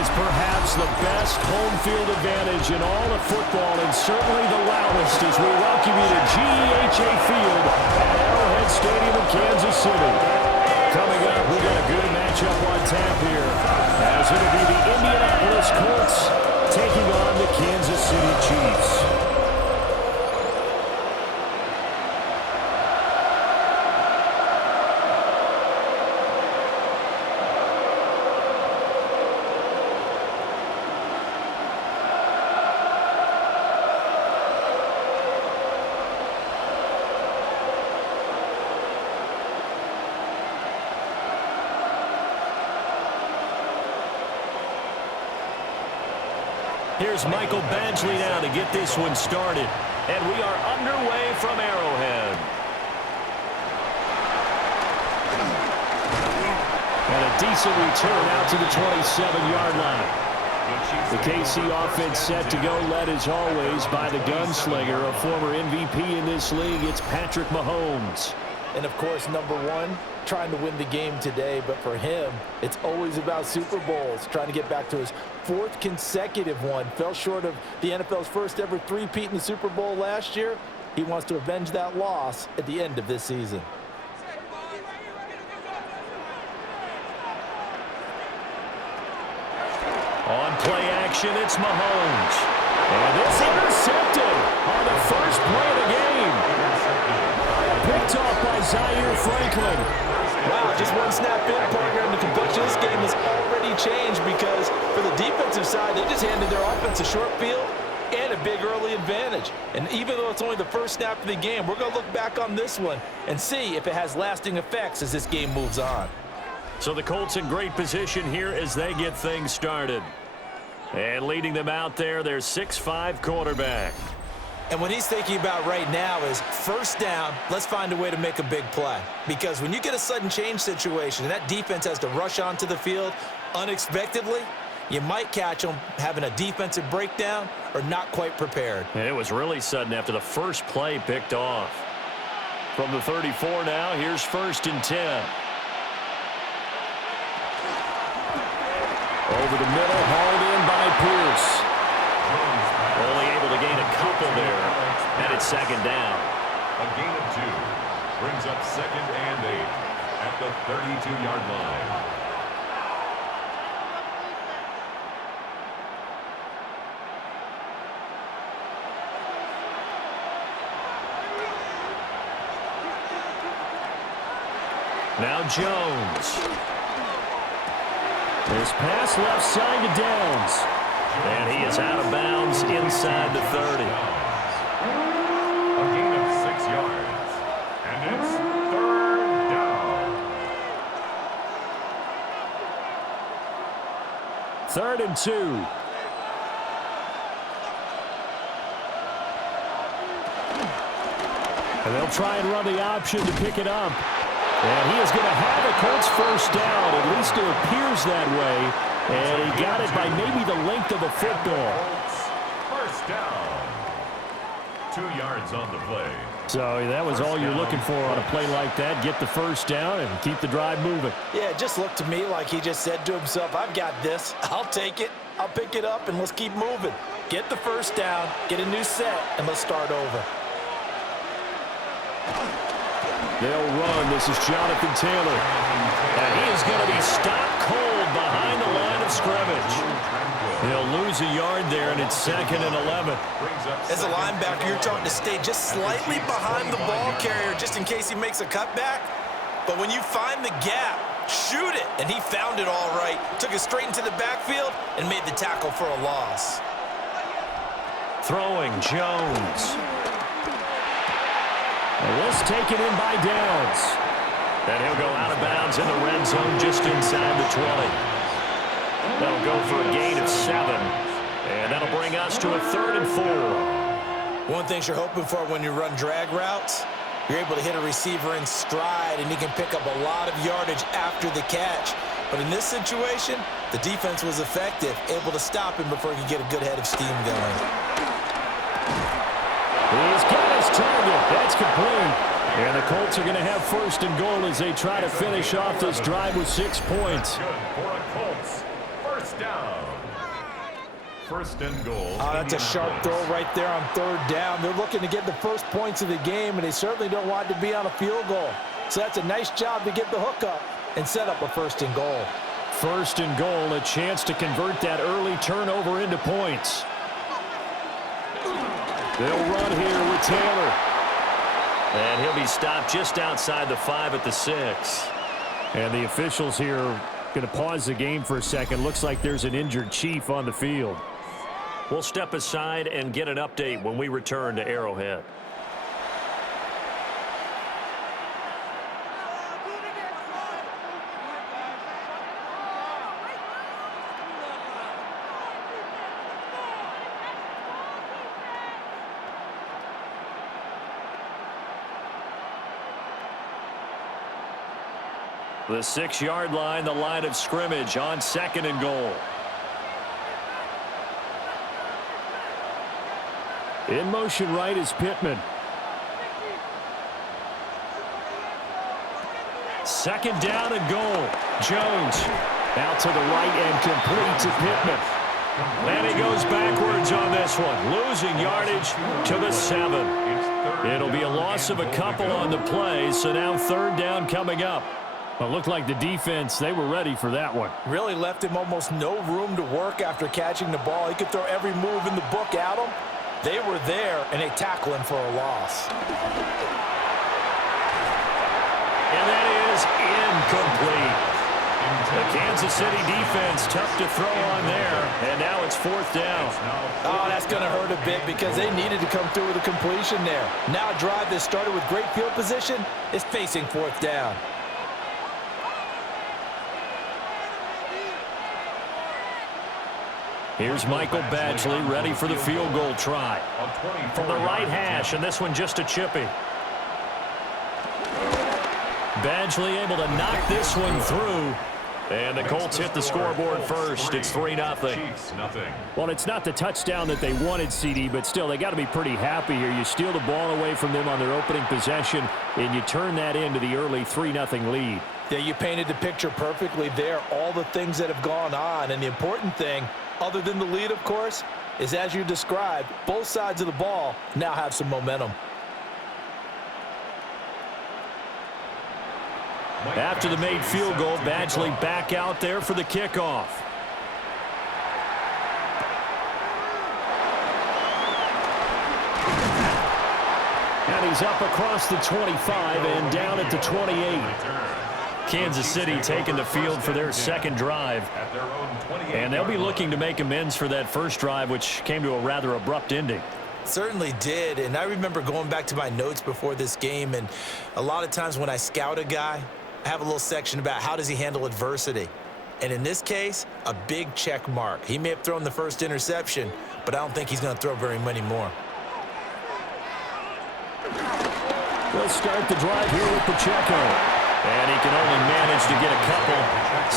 is perhaps the best home field advantage in all of football, and certainly the loudest, as we welcome you to GEHA Field at Arrowhead Stadium in Kansas City. Coming up, we got a good matchup on tap here, as it'll be the Indianapolis Colts taking on the Kansas City Chiefs. Here's Michael Badgley now to get this one started. And we are underway from Arrowhead. And a decent return out to the 27-yard line. The KC offense set to go, led as always by the gunslinger, a former MVP in this league. It's Patrick Mahomes. And, of course, number one, trying to win the game today. But for him, it's always about Super Bowls, trying to get back to his fourth consecutive one. Fell short of the NFL's first ever three-peat in the Super Bowl last year. He wants to avenge that loss at the end of this season. On play action, it's Mahomes. And it's intercepted on the first play of the game. Picked off by Zaire Franklin. Wow, just one snap in, partner, and the complexion of this game has already changed because for the defensive side, they just handed their offense a short field and a big early advantage. And even though it's only the first snap of the game, we're going to look back on this one and see if it has lasting effects as this game moves on. So the Colts in great position here as they get things started. And leading them out there, their 6'5" quarterback. And what he's thinking about right now is first down, let's find a way to make a big play. Because when you get a sudden change situation and that defense has to rush onto the field unexpectedly, you might catch them having a defensive breakdown or not quite prepared. And it was really sudden after the first play picked off. From the 34 now, here's 1st and 10. Over the middle, hauled in by Pierce. Only able to gain a couple there, and it's 2nd down. A gain of 2 brings up 2nd and 8 at the 32-yard line. Now Jones. This pass left side to Downs. And he is out of bounds inside the 30. A gain of 6 yards. And it's 3rd down. 3rd and 2. And they'll try and run the option to pick it up. And he is going to have a Colts first down. At least it appears that way. And he got it by maybe the length of the football. First down. 2 yards on the play. So that was all you're looking for on a play like that. Get the first down and keep the drive moving. Yeah, it just looked to me like he just said to himself, I've got this. I'll take it. I'll pick it up, and let's keep moving. Get the first down, get a new set, and let's start over. They'll run. This is Jonathan Taylor. And he is going to be stopped cold behind the line of scrimmage. He'll lose a yard there, and it's 2nd and 11. As a linebacker, you're trying to stay just slightly behind the ball carrier just in case he makes a cutback. But when you find the gap, shoot it. And he found it all right. Took it straight into the backfield and made the tackle for a loss. Throwing Jones. And this taken in by Downs. And he'll go out of bounds in the red zone just inside the 20. That'll go for a gain of 7. And that'll bring us to a 3rd and 4. One thing you're hoping for when you run drag routes, you're able to hit a receiver in stride and he can pick up a lot of yardage after the catch. But in this situation, the defense was effective, able to stop him before he could get a good head of steam going. He's got his target. That's complete. And the Colts are going to have 1st and goal as they try to finish off this drive with 6 points. Good for a Colts. first down. First and goal. Oh, that's a sharp throw right there on third down. They're looking to get the first points of the game, and they certainly don't want to be on a field goal. So that's a nice job to get the hook up and set up a first and goal. First and goal, a chance to convert that early turnover into points. They'll run here with Taylor. And he'll be stopped just outside the 5 at the 6. And the officials here are going to pause the game for a second. Looks like there's an injured Chief on the field. We'll step aside and get an update when we return to Arrowhead. The 6-yard line, the line of scrimmage on second and goal. In motion right is Pittman. Second down and goal. Jones out to the right and complete to Pittman. And he goes backwards on this one, losing yardage to the 7. It'll be a loss of a couple on the play, so now third down coming up. Well, it looked like the defense, they were ready for that one. Really left him almost no room to work after catching the ball. He could throw every move in the book at him. They were there, and they tackle him for a loss. And that is incomplete. The Kansas City defense, tough to throw on there, and now it's fourth down. Oh, that's going to hurt a bit because they needed to come through with a completion there. Now a drive that started with great field position is facing fourth down. Here's Michael Badgley ready for the field goal try. From the right hash, and this one just a chippy. Badgley able to knock this one through. And the Colts hit the scoreboard first. It's 3-0. Well, it's not the touchdown that they wanted, CD, but still, they got to be pretty happy here. You steal the ball away from them on their opening possession, and you turn that into the early 3-0 lead. Yeah, you painted the picture perfectly there, all the things that have gone on. And the important thing, other than the lead, of course, is as you described, both sides of the ball now have some momentum. After the made field goal, Badgley back out there for the kickoff. And he's up across the 25 and down at the 28. Kansas City taking the field for their second drive. And they'll be looking to make amends for that first drive, which came to a rather abrupt ending. Certainly did, and I remember going back to my notes before this game, and a lot of times when I scout a guy, I have a little section about how does he handle adversity. And in this case, a big check mark. He may have thrown the first interception, but I don't think he's going to throw very many more. We'll start the drive here with Pacheco. And he can only manage to get a couple.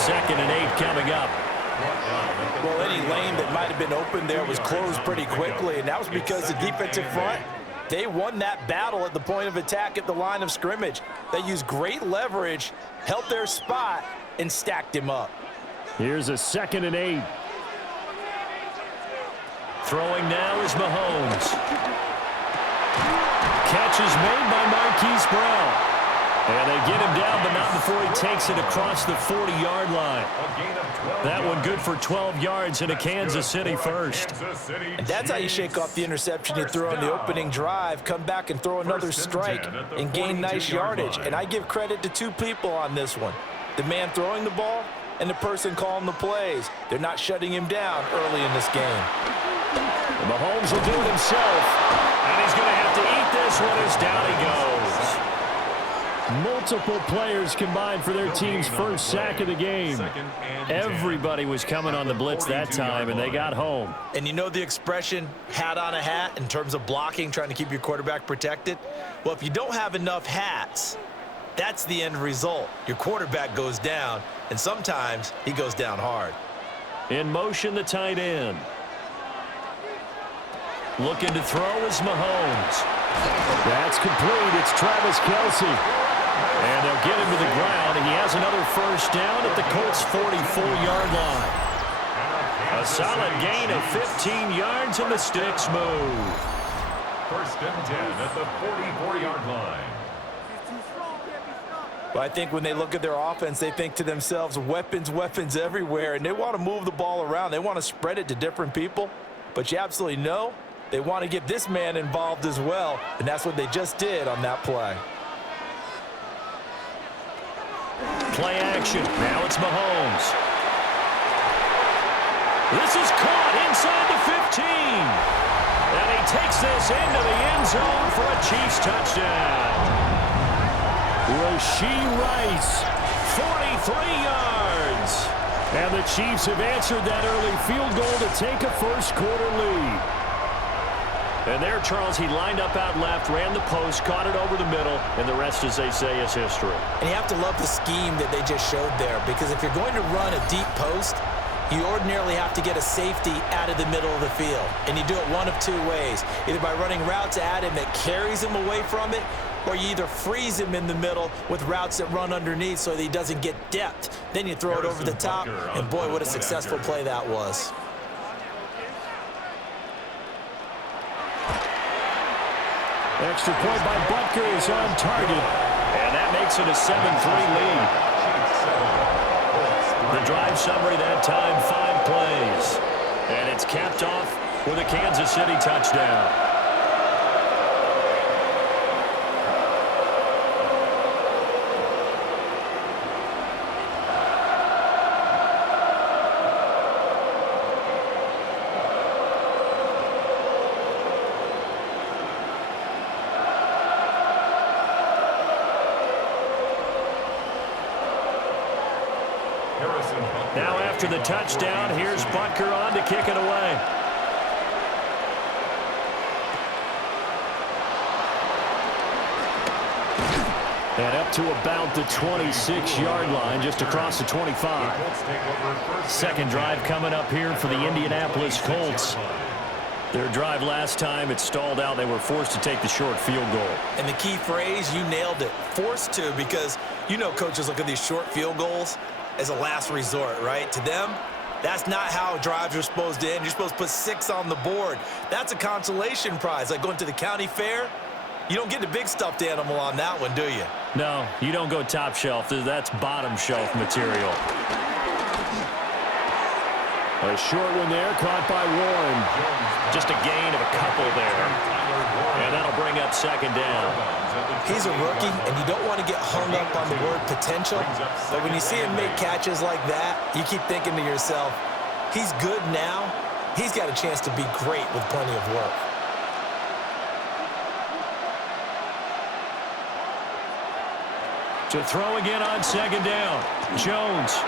2nd and 8 coming up. Well, any lane that might have been open there was closed pretty quickly, and that was because the defensive front, they won that battle at the point of attack at the line of scrimmage. They used great leverage, held their spot, and stacked him up. Here's a 2nd and 8. Throwing now is Mahomes. Catch is made by Marquise Brown. And they get him down, but not before he takes it across the 40-yard line. That one good for 12 yards and a Kansas City first. And that's how you shake off the interception you threw on the opening drive, come back and throw another strike and gain nice yardage. And I give credit to two people on this one, the man throwing the ball and the person calling the plays. They're not shutting him down early in this game. And Mahomes will do it himself, and he's going to have to eat this one as down he goes. Multiple players combined for their team's first sack of the game. Everybody was coming on the blitz that time, and they got home. And you know the expression, hat on a hat, in terms of blocking, trying to keep your quarterback protected? Well, if you don't have enough hats, that's the end result. Your quarterback goes down, and sometimes he goes down hard. In motion, the tight end. Looking to throw is Mahomes. That's complete. It's Travis Kelce. And they'll get him to the ground, and he has another first down at the Colts' 44-yard line. A solid gain of 15 yards, and the sticks move. First and 10 at the 44-yard line. But I think when they look at their offense, they think to themselves, weapons, weapons everywhere, and they want to move the ball around. They want to spread it to different people, but you absolutely know they want to get this man involved as well, and that's what they just did on that play. Play action. Now it's Mahomes. This is caught inside the 15. And he takes this into the end zone for a Chiefs touchdown. Rashee Rice, 43 yards. And the Chiefs have answered that early field goal to take a first-quarter lead. And there, Charles, he lined up out left, ran the post, caught it over the middle, and the rest, as they say, is history. And you have to love the scheme that they just showed there, because if you're going to run a deep post, you ordinarily have to get a safety out of the middle of the field. And you do it one of two ways, either by running routes at him that carries him away from it, or you either freeze him in the middle with routes that run underneath so that he doesn't get depth. Then you throw it over the top, and boy, what a successful play that was. Extra point by Butker is on target. And that makes it a 7-3 lead. The drive summary that time, 5 plays. And it's capped off with a Kansas City touchdown. Now after the touchdown, here's Butker on to kick it away. And up to about the 26-yard line, just across the 25. Second drive coming up here for the Indianapolis Colts. Their drive last time, it stalled out. They were forced to take the short field goal. And the key phrase, you nailed it, forced to, because you know coaches look at these short field goals as a last resort, right? To them, that's not how drives are supposed to end. You're supposed to put 6 on the board. That's a consolation prize. Like going to the county fair, you don't get the big stuffed animal on that one, do you? No, you don't go top shelf. That's bottom shelf material. A short one there, caught by Warren. Just a gain of a couple there. And that'll bring up second down. He's a rookie, and you don't want to get hung up on the word potential. But when you see him make catches like that, you keep thinking to yourself, he's good now. He's got a chance to be great with plenty of work. To throw again on second down. Jones.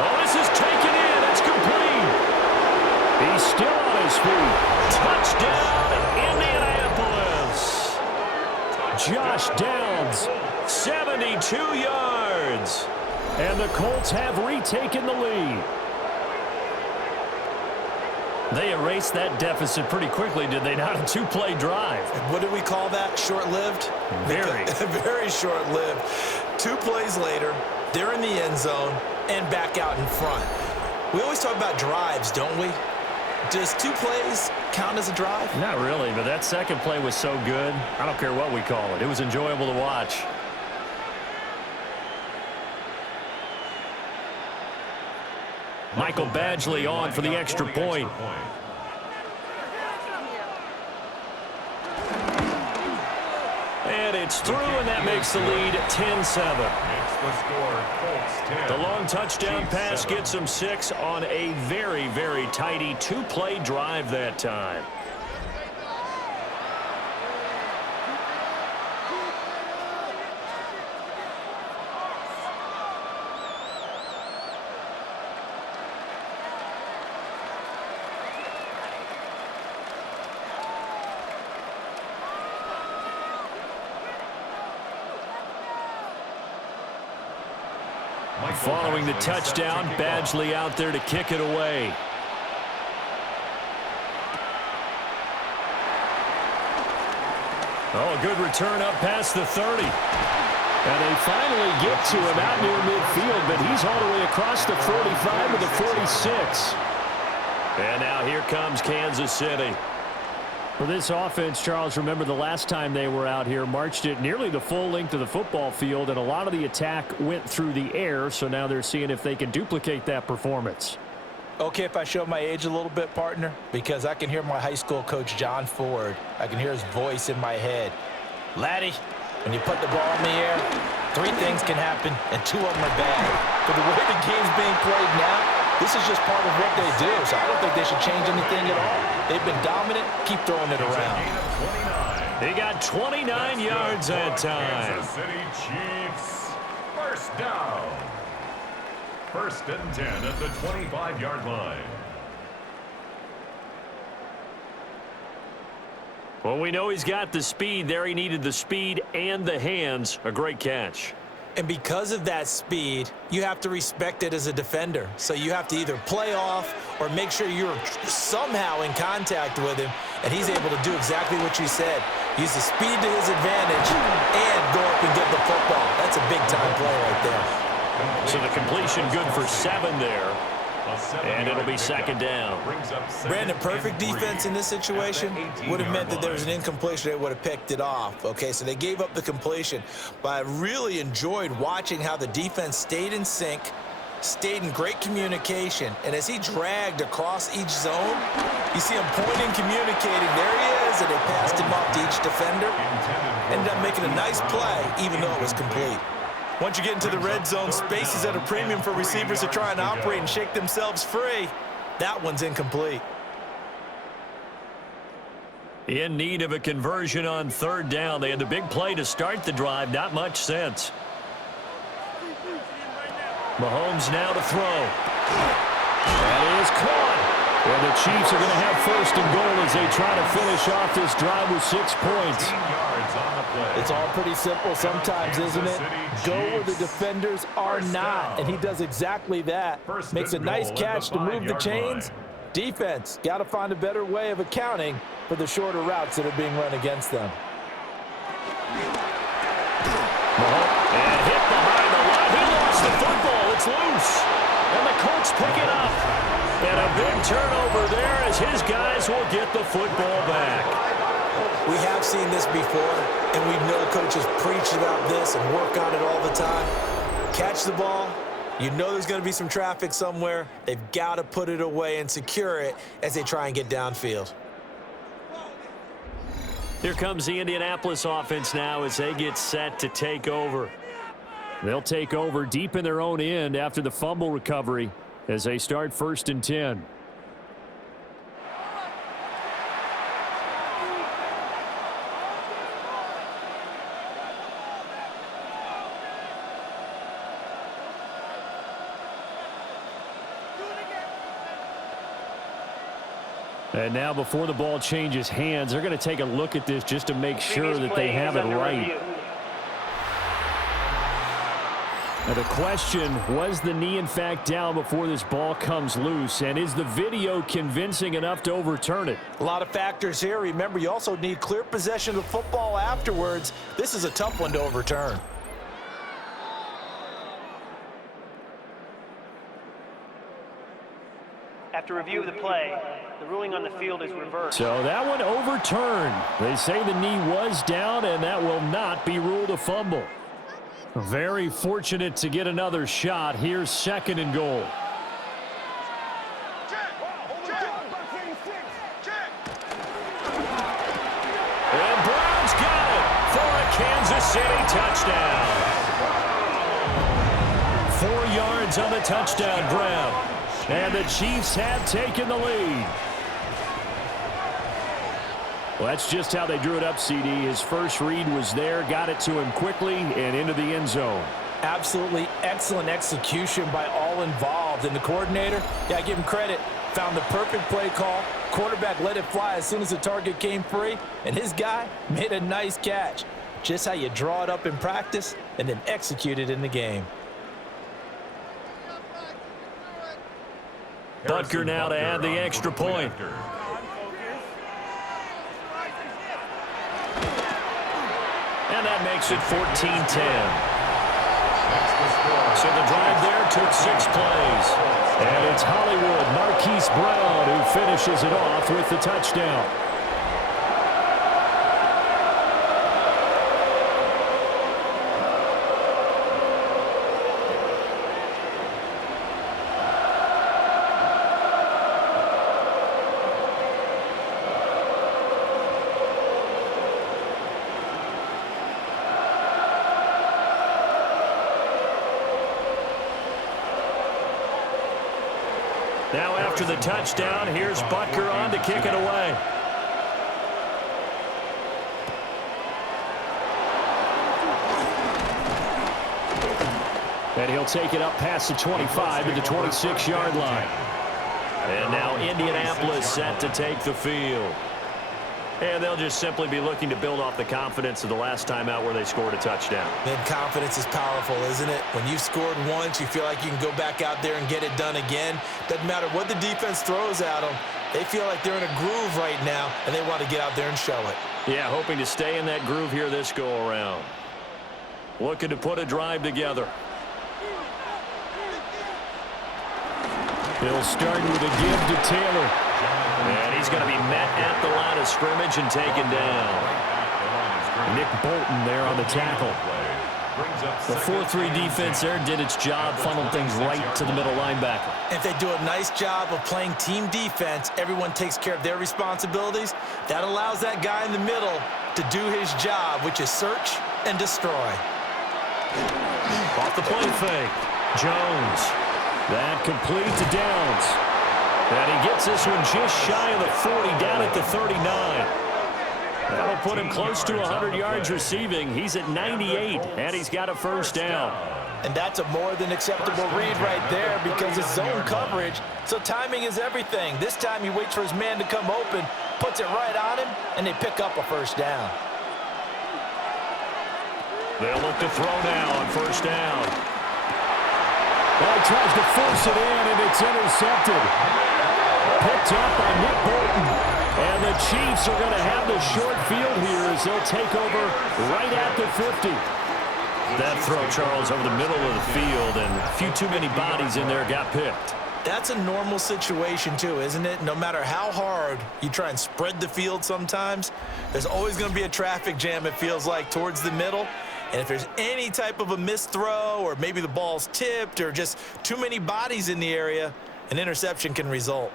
Oh, this is taken in. It's complete. He's still on his feet. Touchdown, Indianapolis. Josh Downs, 72 yards. and the Colts have retaken the lead. They erased that deficit pretty quickly, did they not? A two-play drive. What do we call that? Short-lived? Very. Very short-lived. 2 plays later, they're in the end zone and back out in front. We always talk about drives, don't we? Does 2 plays count as a drive? Not really, but that second play was so good. I don't care what we call it. It was enjoyable to watch. Michael Badgley on for the extra point. And it's through, and that makes the lead 10-7. The long touchdown pass gets them 6 on a very, very tidy 2-play drive that time. Following the touchdown, Badgley out there to kick it away. Oh, a good return up past the 30. And they finally get to him out near midfield, but he's all the way across the 45 to the 46. And now here comes Kansas City. For this offense, Charles, remember the last time they were out here, marched it nearly the full length of the football field, and a lot of the attack went through the air, so now they're seeing if they can duplicate that performance. Okay, if I show my age a little bit, partner, because I can hear my high school coach, John Ford. I can hear his voice in my head. Laddie, when you put the ball in the air, 3 things can happen, and 2 of them are bad. But the way the game's being played now, this is just part of what they do, so I don't think they should change anything at all. They've been dominant. Keep throwing it around. He got 29 yards that time. Kansas City Chiefs, first down. 1st and 10 at the 25-yard line. Well, we know he's got the speed there. He needed the speed and the hands. A great catch. And because of that speed, you have to respect it as a defender. So you have to either play off or make sure you're somehow in contact with him, and he's able to do exactly what you said. Use the speed to his advantage and go up and get the football. That's a big-time play right there. So the completion good for 7 there. And it'll be 2nd down. Brandon, perfect defense in this situation would have meant that there was an incompletion. They would have picked it off. Okay, so they gave up the completion. But I really enjoyed watching how the defense stayed in sync, stayed in great communication. And as he dragged across each zone, you see him pointing, communicating. There he is, and they passed him off to each defender. Ended up making a nice play, even though it was complete. Once you get into the red zone, space is at a premium for receivers to try and operate and shake themselves free. That one's incomplete. In need of a conversion on 3rd down. They had the big play to start the drive. Not much sense. Mahomes now to throw. That is caught. And the Chiefs are going to have 1st and goal as they try to finish off this drive with 6 points. It's all pretty simple sometimes, isn't it? Go where the defenders are not, and he does exactly that. Makes a nice catch to move the chains. Defense, got to find a better way of accounting for the shorter routes that are being run against them. And hit behind the line. He lost the football. It's loose. And the Colts pick it up. And a big turnover there as his guys will get the football back. We have seen this before, and we know coaches preach about this and work on it all the time. Catch the ball. You know there's going to be some traffic somewhere. They've got to put it away and secure it as they try and get downfield. Here comes the Indianapolis offense now as they get set to take over. They'll take over deep in their own end after the fumble recovery as they start 1st and 10. And now before the ball changes hands, they're going to take a look at this just to make sure that they have it right. Now the question, was the knee in fact down before this ball comes loose? And is the video convincing enough to overturn it? A lot of factors here. Remember, you also need clear possession of football afterwards. This is a tough one to overturn. After review of the play, the ruling on the field is reversed. So that one overturned. They say the knee was down, and that will not be ruled a fumble. Very fortunate to get another shot. Here's 2nd and goal. And Brown's got it for a Kansas City touchdown. 4 yards on the touchdown, Brown. And the Chiefs have taken the lead. Well, that's just how they drew it up, CD. His first read was there, got it to him quickly, and into the end zone. Absolutely excellent execution by all involved. And the coordinator, yeah, I give him credit, found the perfect play call. Quarterback let it fly as soon as the target came free, and his guy made a nice catch. Just how you draw it up in practice and then execute it in the game. Butker now to add the extra point. And that makes it 14-10. So the drive there took 6 plays. And it's Hollywood Marquise Brown who finishes it off with the touchdown. Now after the touchdown, here's Butker on to kick it away. And he'll take it up past the 25 to the 26-yard line. And now Indianapolis set to take the field. And they'll just simply be looking to build off the confidence of the last time out where they scored a touchdown. Then confidence is powerful, isn't it? When you've scored once, you feel like you can go back out there and get it done again. Doesn't matter what the defense throws at them. They feel like they're in a groove right now, and they want to get out there and show it. Yeah, hoping to stay in that groove here this go-around. Looking to put a drive together. He'll start with a give to Taylor. And he's going to be met at the line of scrimmage and taken down. Nick Bolton there on the tackle. The 4-3 defense there did its job, funneled things right to the middle linebacker. If they do a nice job of playing team defense, everyone takes care of their responsibilities. That allows that guy in the middle to do his job, which is search and destroy. Off the play fake. Jones. That complete to Downs. And he gets this one just shy of the 40, down at the 39. That'll put him close to 100 yards receiving. He's at 98, and he's got a first down. And that's a more than acceptable read right there because it's zone coverage, so timing is everything. This time he waits for his man to come open, puts it right on him, and they pick up a first down. They'll look to throw now on first down. Well, he tries to force it in, and it's intercepted. Picked up by Nick Bolton. And the Chiefs are going to have the short field here as they'll take over right at the 50. That throw, Charles, over the middle of the field, and a few too many bodies in there got picked. That's a normal situation, too, isn't it? No matter how hard you try and spread the field sometimes, there's always going to be a traffic jam, it feels like, towards the middle. And if there's any type of a missed throw or maybe the ball's tipped or just too many bodies in the area, an interception can result.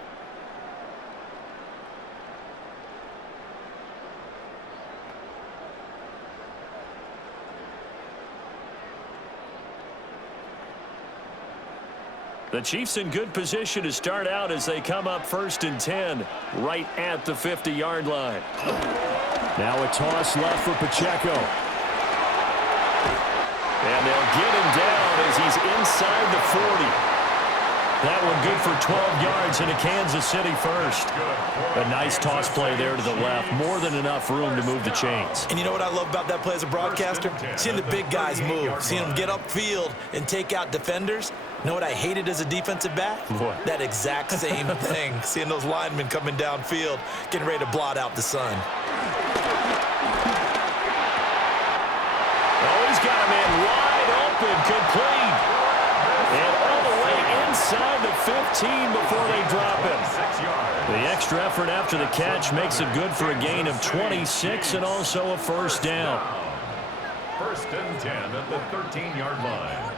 The Chiefs in good position to start out as they come up 1st and 10 right at the 50-yard line. Now a toss left for Pacheco. And they'll get him down as he's inside the 40. That one good for 12 yards into Kansas City first. A nice toss play there to the left. More than enough room to move the chains. And you know what I love about that play as a broadcaster? Seeing the big guys move. Seeing them get upfield and take out defenders. You know what I hated as a defensive back? What? That exact same thing. Seeing those linemen coming downfield, getting ready to blot out the sun. Oh, he's got a man wide open, complete. And all the way inside the 15 before they drop him. The extra effort after the catch makes it good for a gain of 26 and also a first down. 1st and 10 at the 13-yard line.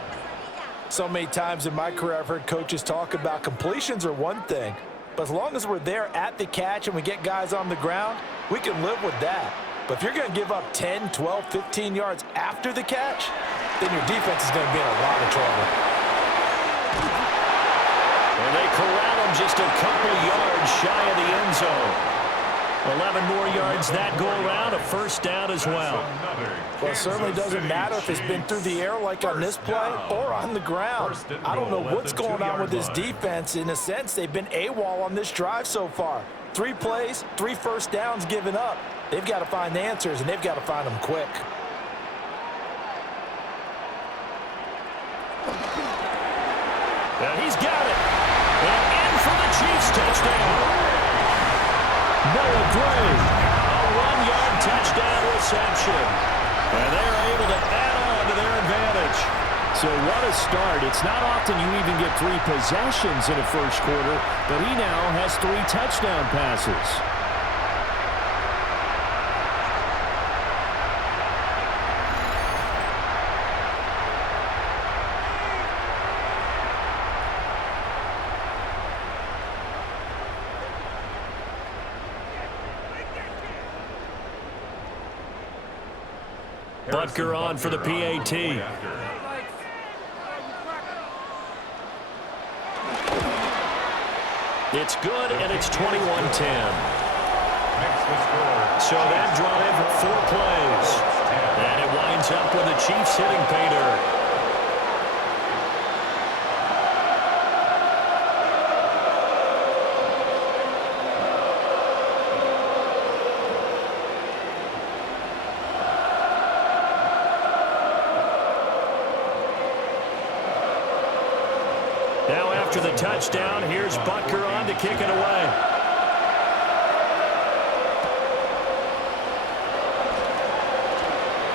So many times in my career I've heard coaches talk about completions are one thing, but as long as we're there at the catch and we get guys on the ground, we can live with that. But if you're going to give up 10, 12, 15 yards after the catch, then your defense is going to be in a lot of trouble. And they corral him just a couple yards shy of the end zone. 11 more yards that go around, a first down as well. Well, it certainly doesn't matter if it's been through the air like on this play or on the ground. I don't know what's going on with this defense. In a sense, they've been AWOL on this drive so far. 3 plays, 3 first downs given up. They've got to find the answers, and they've got to find them quick. And he's got it. And in for the Chiefs touchdown. Noah Gray. A 1-yard touchdown reception. And they're able to add on to their advantage. So what a start. It's not often you even get 3 possessions in a first quarter, but he now has 3 touchdown passes. Butker on for the PAT. It's good, and it's 21-10. So that drive, 4 plays. And it winds up with the Chiefs hitting pay dirt. Now after the touchdown, here's Butker on to kick it away.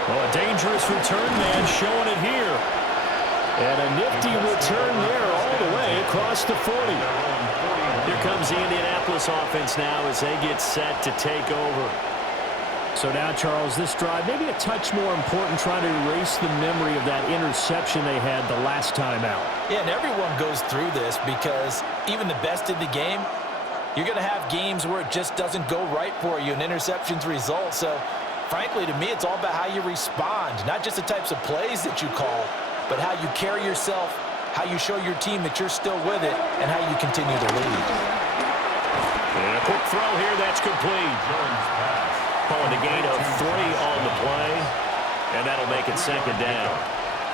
Well, a dangerous return man showing it here. And a nifty return there all the way across the 40. Here comes the Indianapolis offense now as they get set to take over. So now, Charles, this drive maybe a touch more important, trying to erase the memory of that interception they had the last time out. Yeah, and everyone goes through this because even the best in the game, you're going to have games where it just doesn't go right for you and interceptions result. So, frankly, to me, it's all about how you respond, not just the types of plays that you call, but how you carry yourself, how you show your team that you're still with it, and how you continue to lead. And a quick throw here, that's complete. Calling a gain of 3 on the play, and that'll make it second down.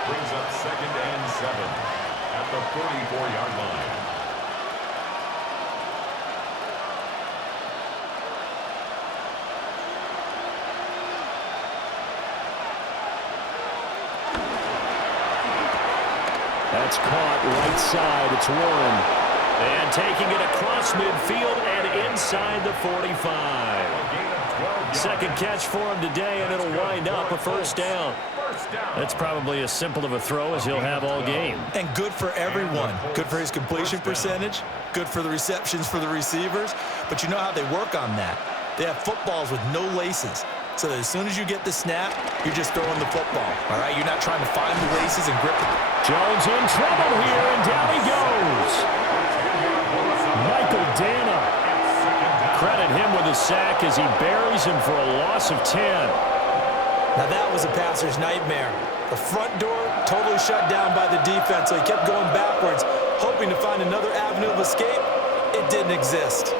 Brings up 2nd and 7 at the 44-yard line. That's caught right side. It's Warren. And taking it across midfield and inside the 45. Second catch for him today, and it'll wind up a first down. That's probably as simple of a throw as he'll have all game. And good for everyone. Good for his completion percentage. Good for the receptions for the receivers. But you know how they work on that. They have footballs with no laces. So that as soon as you get the snap, you're just throwing the football. All right? You're not trying to find the laces and grip it. Jones in trouble here, and down he goes. Michael Dana. Credit him with a sack as he buries him for a loss of 10. Now that was a passer's nightmare. The front door totally shut down by the defense, so he kept going backwards, hoping to find another avenue of escape. It didn't exist.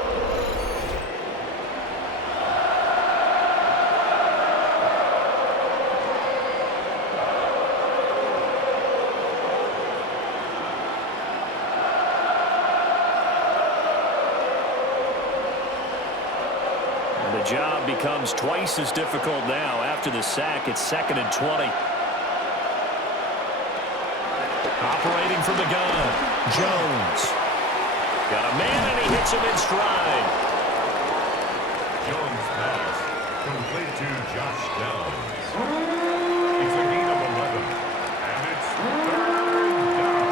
The job becomes twice as difficult now. After the sack, it's 2nd and 20. Operating from the gun, Jones. Got a man, and he hits him in stride. Jones pass complete to Josh Downs. It's a gain of 11, and it's 3rd down.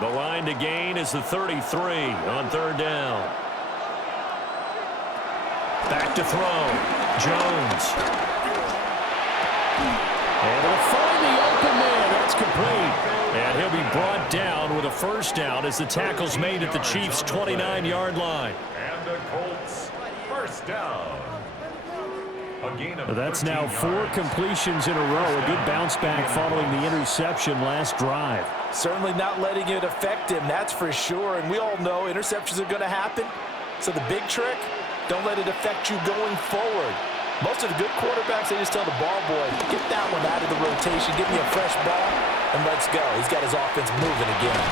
The line to gain is the 33 on 3rd down. Back to throw. Jones. And he'll find the open man. That's complete. And he'll be brought down with a first down as the tackle's made at the Chiefs' 29-yard line. And the Colts, first down. That's now 4 completions in a row. A good bounce back following the interception last drive. Certainly not letting it affect him, that's for sure. And we all know interceptions are going to happen. So the big trick, don't let it affect you going forward. Most of the good quarterbacks, they just tell the ball boy, get that one out of the rotation, give me a fresh ball, and let's go. He's got his offense moving again.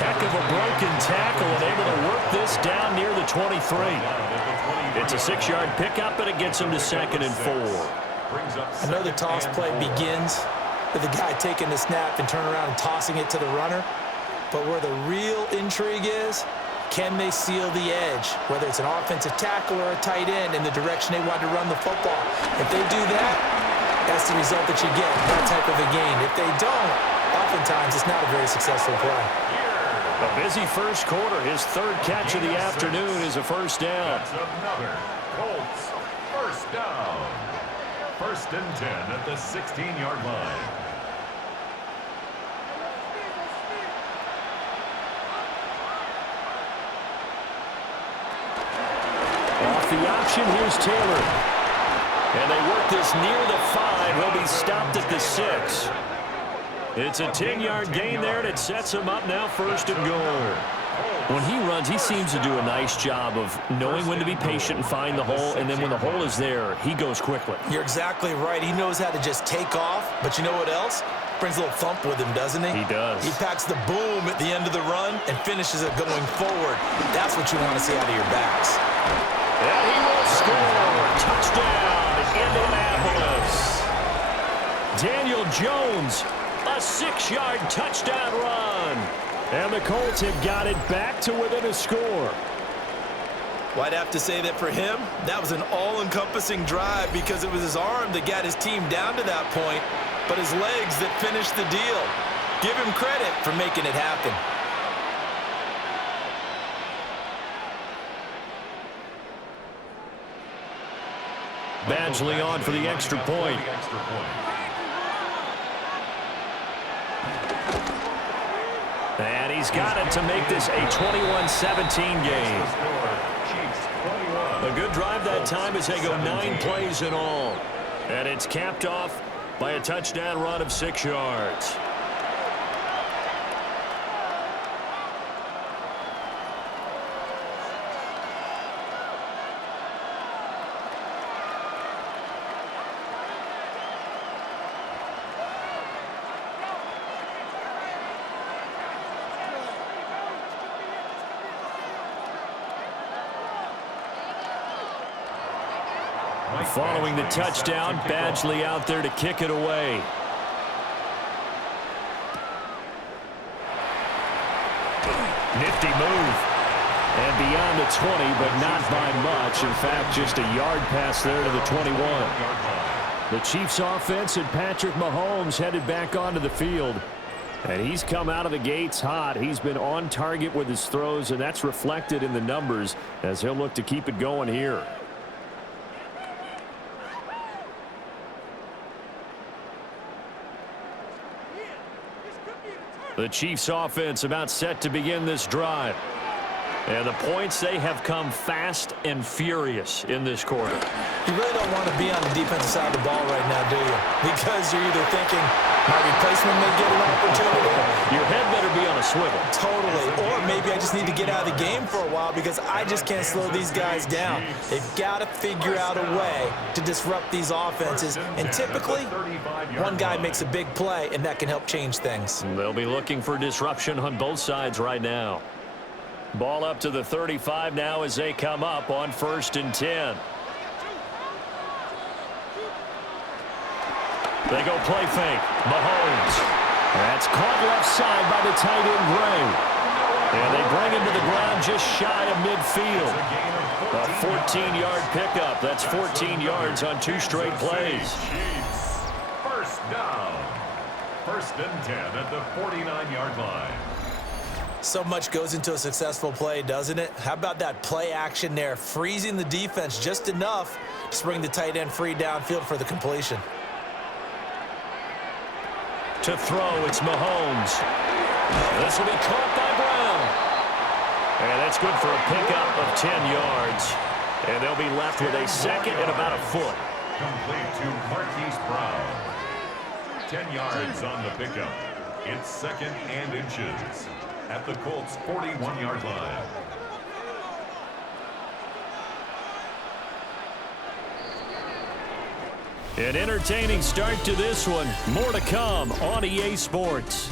Heck of a broken tackle and able to work this down near the 23. It's a 6-yard pickup, and it gets him to 2nd and 4. I know the toss play begins with the guy taking the snap and turning around and tossing it to the runner. But where the real intrigue is, can they seal the edge, whether it's an offensive tackle or a tight end, in the direction they want to run the football? If they do that, that's the result that you get, that type of a gain. If they don't, oftentimes it's not a very successful play. A busy first quarter. His third catch of the afternoon is a first down. That's another Colts first down. 1st and 10 at the 16-yard line. Off the option, here's Taylor. And they work this near the 5. He'll be stopped at the 6. It's a 10-yard gain there, and it sets him up now 1st and goal. When he runs, he seems to do a nice job of knowing when to be patient and find the hole, and then when the hole is there, he goes quickly. You're exactly right. He knows how to just take off, but you know what else? Brings a little thump with him, doesn't he? He does. He packs the boom at the end of the run and finishes it going forward. That's what you want to see out of your backs. And he will score. Touchdown, Indianapolis. Daniel Jones, a 6-yard touchdown run. And the Colts have got it back to within a score. Well, I'd have to say that for him, that was an all-encompassing drive because it was his arm that got his team down to that point, but his legs that finished the deal. Give him credit for making it happen. Badgley on for the extra point. And he's got it to make this a 21-17 game. A good drive that time as they go 9 plays in all. And it's capped off by a touchdown run of 6 yards. Following the touchdown, Badgley out there to kick it away. Nifty move. And beyond the 20, but not by much. In fact, just a yard pass there to the 21. The Chiefs offense and Patrick Mahomes headed back onto the field. And he's come out of the gates hot. He's been on target with his throws, and that's reflected in the numbers as he'll look to keep it going here. The Chiefs offense about set to begin this drive. And the points, they have come fast and furious in this quarter. You really don't want to be on the defensive side of the ball right now, do you? Because you're either thinking, my replacement may get an opportunity. Your head better be on a swivel. Totally. Or maybe I just need to get out of the game for a while because I just can't slow these guys down. They've got to figure out a way to disrupt these offenses. And typically, one guy makes a big play, and that can help change things. They'll be looking for disruption on both sides right now. Ball up to the 35 now as they come up on 1st and 10. They go play fake. Mahomes. That's caught left side by the tight end, Gray. And they bring him to the ground just shy of midfield. A 14-yard pickup. That's 14 yards on 2 straight plays. First down. 1st and 10 at the 49-yard line. So much goes into a successful play, doesn't it? How about that play action there, freezing the defense just enough to bring the tight end free downfield for the completion. To throw, it's Mahomes. This will be caught by Brown. And that's good for a pickup of 10 yards. And they'll be left with a second and about a foot. Complete to Marquise Brown. 10 yards on the pickup. It's 2nd and inches at the Colts' 41-yard line. An entertaining start to this one. More to come on EA Sports.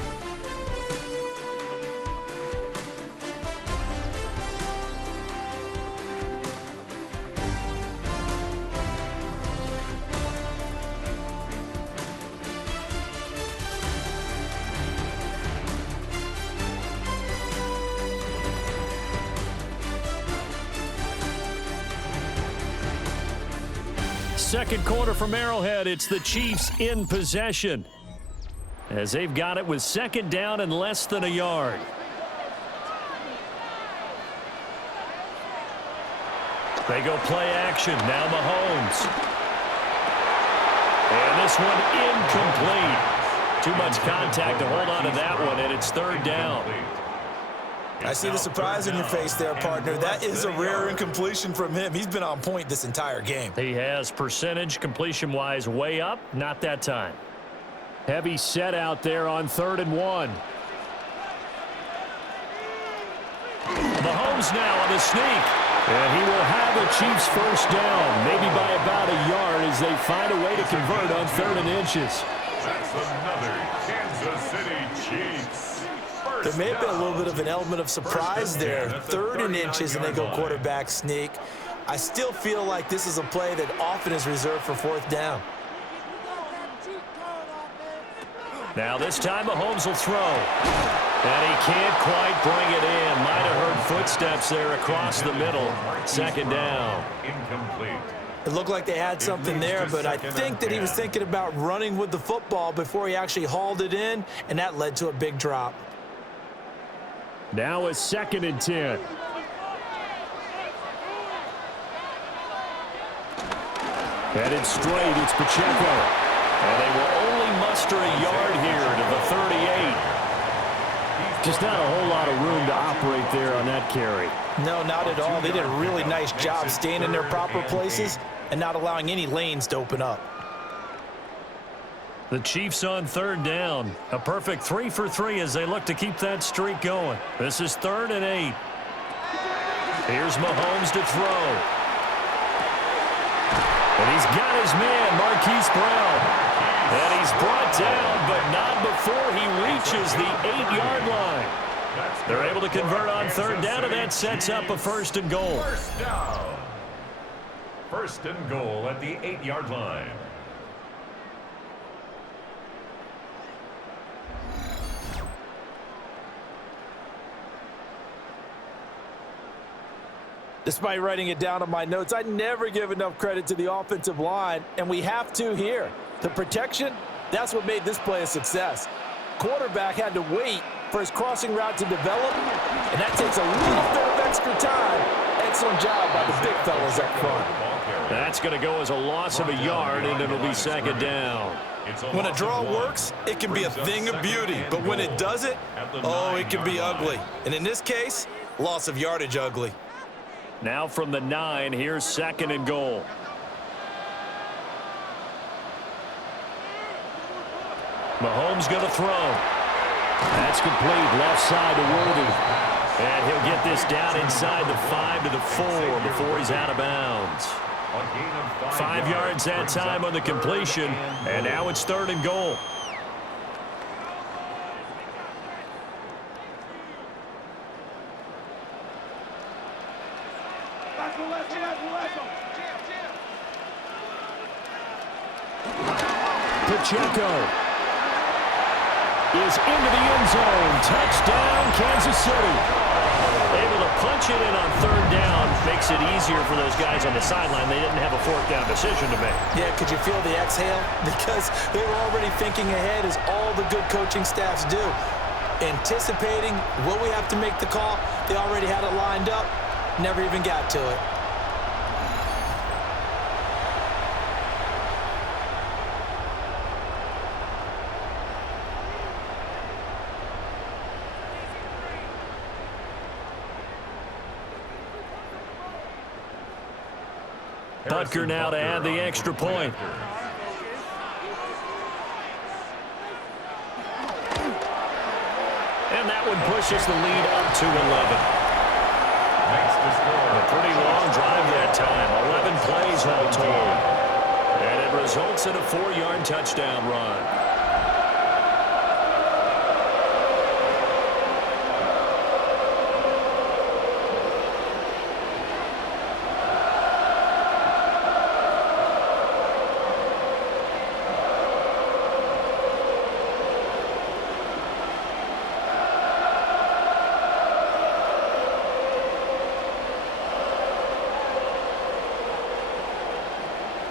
second quarter from Arrowhead. It's the Chiefs in possession, as they've got it with second down and less than a yard. They go play action. Now Mahomes. And this one incomplete. Too much contact to hold on to that one, and it's third down. I see the surprise in your face there, partner. That is a rare incompletion from him. He's been on point this entire game. He has percentage completion-wise way up. Not that time. Heavy set out there on 3rd and 1. Mahomes now on the sneak. And he will have the Chiefs first down, maybe by about a yard as they find a way to convert on 3rd and inches. That's another Kansas City Chiefs. There may have been a little bit of an element of surprise there. 3rd and inches, and they go quarterback sneak. I still feel like this is a play that often is reserved for 4th down. Now this time Mahomes will throw. And he can't quite bring it in. Might have heard footsteps there across the middle. 2nd down. Incomplete. It looked like they had something there, but I think that he was thinking about running with the football before he actually hauled it in, and that led to a big drop. Now it's 2nd and 10. Headed straight, it's Pacheco. And they will only muster a yard here to the 38. Just not a whole lot of room to operate there on that carry. No, not at all. They did a really nice job staying in their proper places and not allowing any lanes to open up. The Chiefs on 3rd down. A perfect 3 for 3 as they look to keep that streak going. This is 3rd and 8. Here's Mahomes to throw. And he's got his man, Marquise Brown. And he's brought down, but not before he reaches the 8-yard line. They're able to convert on 3rd down, and that sets up a 1st and goal. First down. 1st and goal at the 8-yard line. Despite writing it down on my notes, I never give enough credit to the offensive line, and we have to here. The protection, that's what made this play a success. Quarterback had to wait for his crossing route to develop, and that takes a little bit of extra time. Excellent job by the big fellas up front. That's going to go as a loss of a yard, and it'll be 2nd down. When a draw works, it can be a thing of beauty, but when it doesn't, oh, it can be ugly. And in this case, loss of yardage ugly. Now from the 9, here's 2nd and goal. Mahomes going to throw. That's complete, left side to Worthy. And he'll get this down inside the 5 to the 4 before he's out of bounds. 5 yards that time on the completion, and now it's 3rd and goal. Pacheco is into the end zone. Touchdown, Kansas City. Able to punch it in on 3rd down. Makes it easier for those guys on the sideline. They didn't have a 4th down decision to make. Yeah, could you feel the exhale? Because they were already thinking ahead, as all the good coaching staffs do. Anticipating, will we have to make the call? They already had it lined up. Never even got to it. Butker now to add the extra point. And that one pushes the lead up to 11. A pretty long drive that time. 11 plays all told. And it results in a 4-yard touchdown run.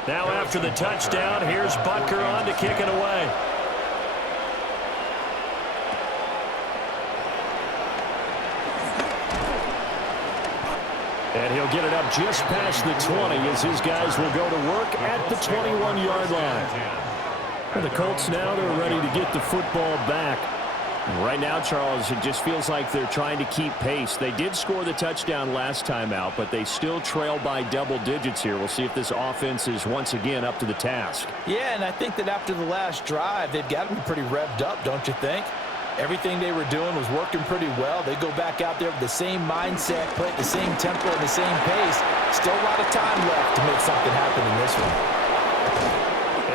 Now after the touchdown. Here's Butker on to kick it away. And he'll get it up just past the 20 as his guys will go to work at the 21-yard line. And the Colts now, they're ready to get the football back. Right now, Charles, it just feels like they're trying to keep pace. They did score the touchdown last time out, but they still trail by double digits here. We'll see if this offense is once again up to the task. Yeah, and I think that after the last drive, they've got to be pretty revved up, don't you think? Everything they were doing was working pretty well. They go back out there with the same mindset, play at the same tempo and the same pace. Still a lot of time left to make something happen in this one.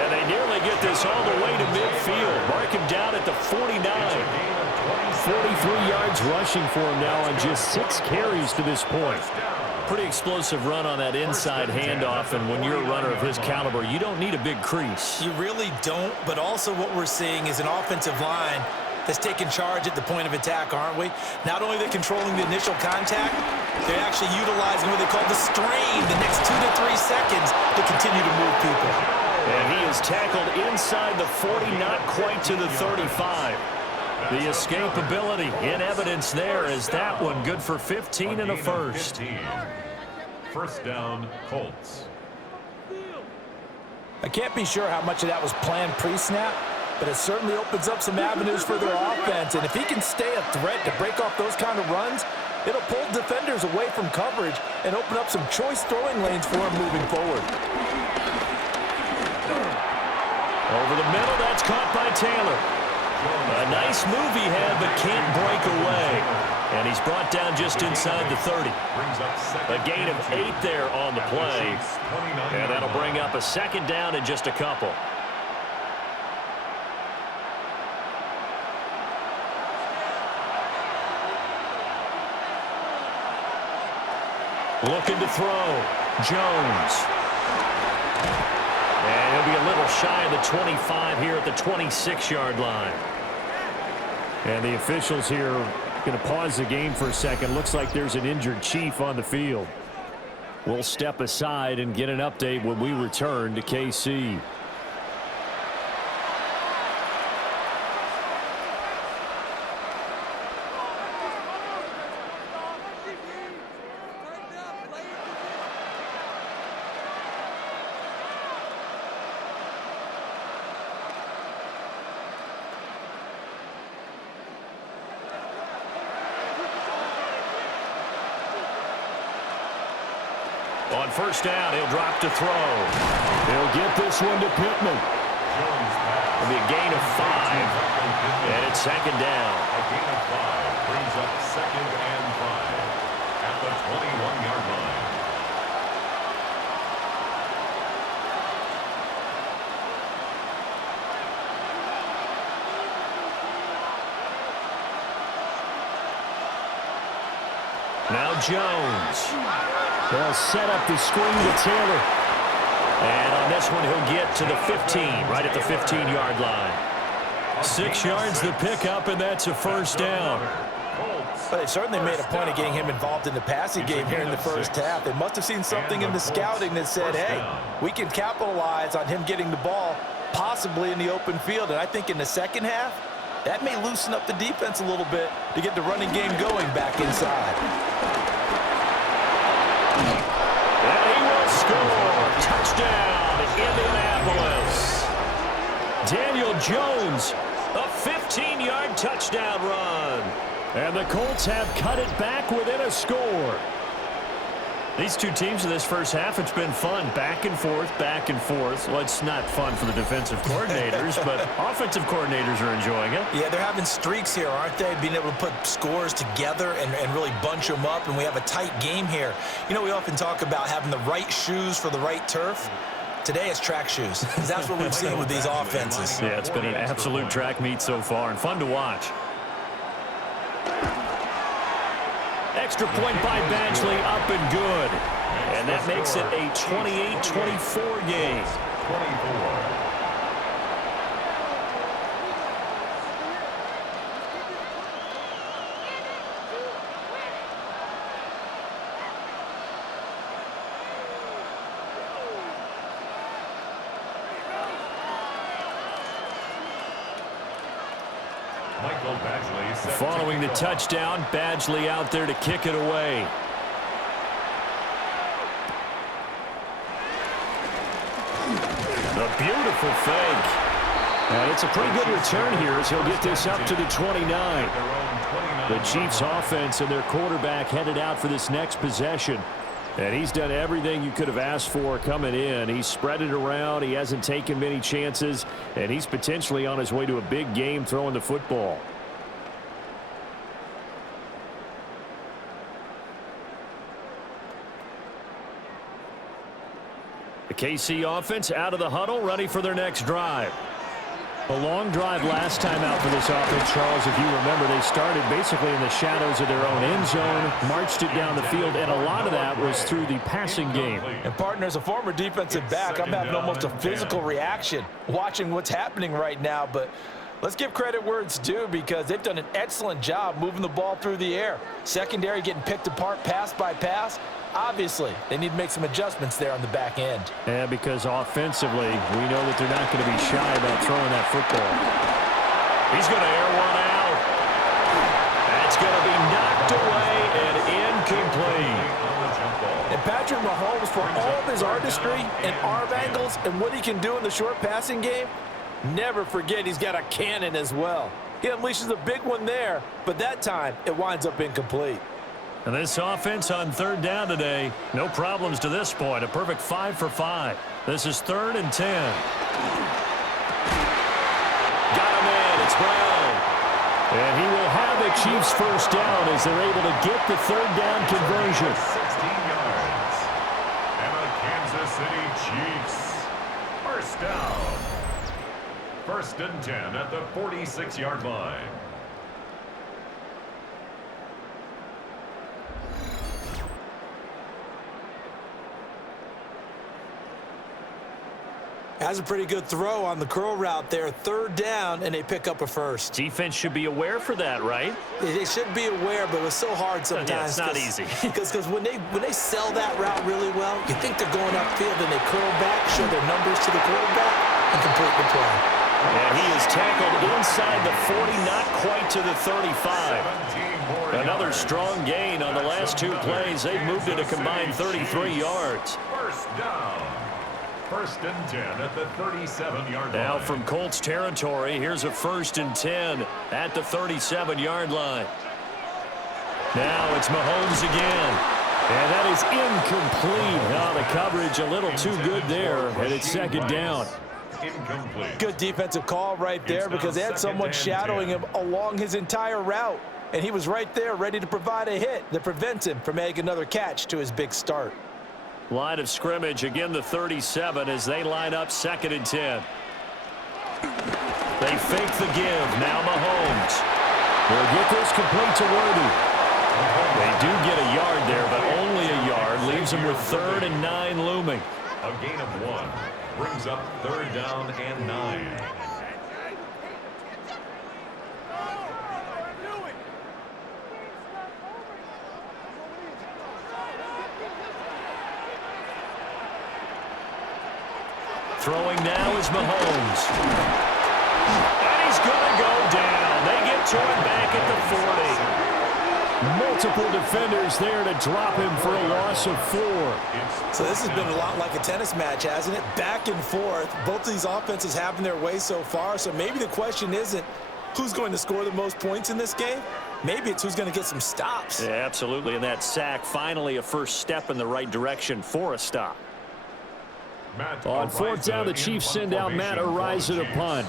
And they nearly get this all the way to midfield. Mark him down at the 49. 43 yards rushing for him now on just 6 carries to this point. Pretty explosive run on that inside handoff, and when you're a runner of his caliber, you don't need a big crease. You really don't, but also what we're seeing is an offensive line that's taking charge at the point of attack, aren't we? Not only are they controlling the initial contact, they're actually utilizing what they call the strain the next 2 to 3 seconds to continue to move people. And he is tackled inside the 40, not quite to the 35. The escapability in evidence there is that one good for 15 and a first. First down, Colts. I can't be sure how much of that was planned pre-snap, but it certainly opens up some avenues for their offense. And if he can stay a threat to break off those kind of runs, it'll pull defenders away from coverage and open up some choice throwing lanes for him moving forward. Over the middle, that's caught by Taylor. A nice move he had, but can't break away. And he's brought down just inside the 30. A gain of 8 there on the play. And that'll bring up a second down in just a couple. Looking to throw. Jones. And he'll be a little shy of the 25 here at the 26-yard line. And the officials here are going to pause the game for a second. Looks like there's an injured Chief on the field. We'll step aside and get an update when we return to KC. On first down, he'll drop to throw. He'll get this one to Pittman. It'll be a gain of 5. And it's second down. A gain of 5 brings up second and 5 at the 21-yard line. Now Jones. They'll set up the screen to Taylor. And on this one, he'll get to the 15, right at the 15-yard line. 6 yards the pickup, and that's a first down. But they certainly made a point of getting him involved in the passing game here in the first half. They must have seen something in the scouting that said, hey, we can capitalize on him getting the ball possibly in the open field. And I think in the second half, that may loosen up the defense a little bit to get the running game going back inside. And he will score. Touchdown, Indianapolis. Daniel Jones, a 15-yard touchdown run. And the Colts have cut it back within a score. These two teams in this first half, it's been fun. Back and forth, back and forth. Well, it's not fun for the defensive coordinators, but offensive coordinators are enjoying it. Yeah, they're having streaks here, aren't they? Being able to put scores together and really bunch them up, and we have a tight game here. You know, we often talk about having the right shoes for the right turf. Today it's track shoes. That's what we've seen with these offenses. Yeah, it's been an absolute track meet so far and fun to watch. Extra point by Badgley, up and good. And that makes it a 28-24 game. 24. Michael Badgley set Following the touchdown, Badgley out there to kick it away. A beautiful fake. And it's a pretty good return here as he'll get this up to the 29. The Chiefs offense and their quarterback headed out for this next possession. And he's done everything you could have asked for coming in. He's spread it around. He hasn't taken many chances. And he's potentially on his way to a big game throwing the football. The KC offense out of the huddle, ready for their next drive. A long drive last time out for this offense, Charles. If you remember, they started basically in the shadows of their own end zone, marched it down the field, and a lot of that was through the passing game. And, partner, as a former defensive back, I'm having almost a physical reaction watching what's happening right now. But let's give credit where it's due because they've done an excellent job moving the ball through the air. Secondary getting picked apart pass by pass. Obviously, they need to make some adjustments there on the back end. Yeah, because offensively, we know that they're not going to be shy about throwing that football. He's going to air one out. That's going to be knocked away and incomplete. And Patrick Mahomes, for all of his artistry and arm angles and what he can do in the short passing game, never forget he's got a cannon as well. He unleashes a big one there, but that time it winds up incomplete. And this offense on third down today, no problems to this point. A perfect 5 for 5. This is 3rd and 10. Got him in. It's Brown. And he will have the Chiefs first down as they're able to get the third down conversion. 16 yards. And the Kansas City Chiefs. First down. 1st and 10 at the 46-yard line. Has a pretty good throw on the curl route there. 3rd down, and they pick up a first. Defense should be aware for that, right? They should be aware, but it's so hard sometimes. Yeah, it's not easy. Because when they sell that route really well, you think they're going upfield, and they curl back, show their numbers to the quarterback, and complete the play. And he is tackled inside the 40, not quite to the 35. Another strong gain on the last 2 plays. They've moved it a combined 33 yards. First down. 1st and 10 at the 37-yard line. Now from Colts territory, here's a 1st and 10 at the 37-yard line. Now it's Mahomes again. And that is incomplete. Now the coverage a little too good there, and it's 2nd down. Incomplete. Good defensive call right there because they had someone shadowing him along his entire route. And he was right there ready to provide a hit that prevents him from adding another catch to his big start. Line of scrimmage, again the 37 as they line up 2nd and 10. They fake the give. Now Mahomes. They'll get this complete to Worthy. They do get a yard there, but only a yard. Leaves them with 3rd and 9 looming. A gain of 1 brings up 3rd down and 9. Throwing now is Mahomes. And he's going to go down. They get to him back at the 40. Multiple defenders there to drop him for a loss of 4. So this has been a lot like a tennis match, hasn't it? Back and forth. Both of these offenses having their way so far. So maybe the question isn't who's going to score the most points in this game. Maybe it's who's going to get some stops. Yeah, absolutely. And that sack, finally a first step in the right direction for a stop. On 4th down, the Chiefs send out Matt Ariza to punt.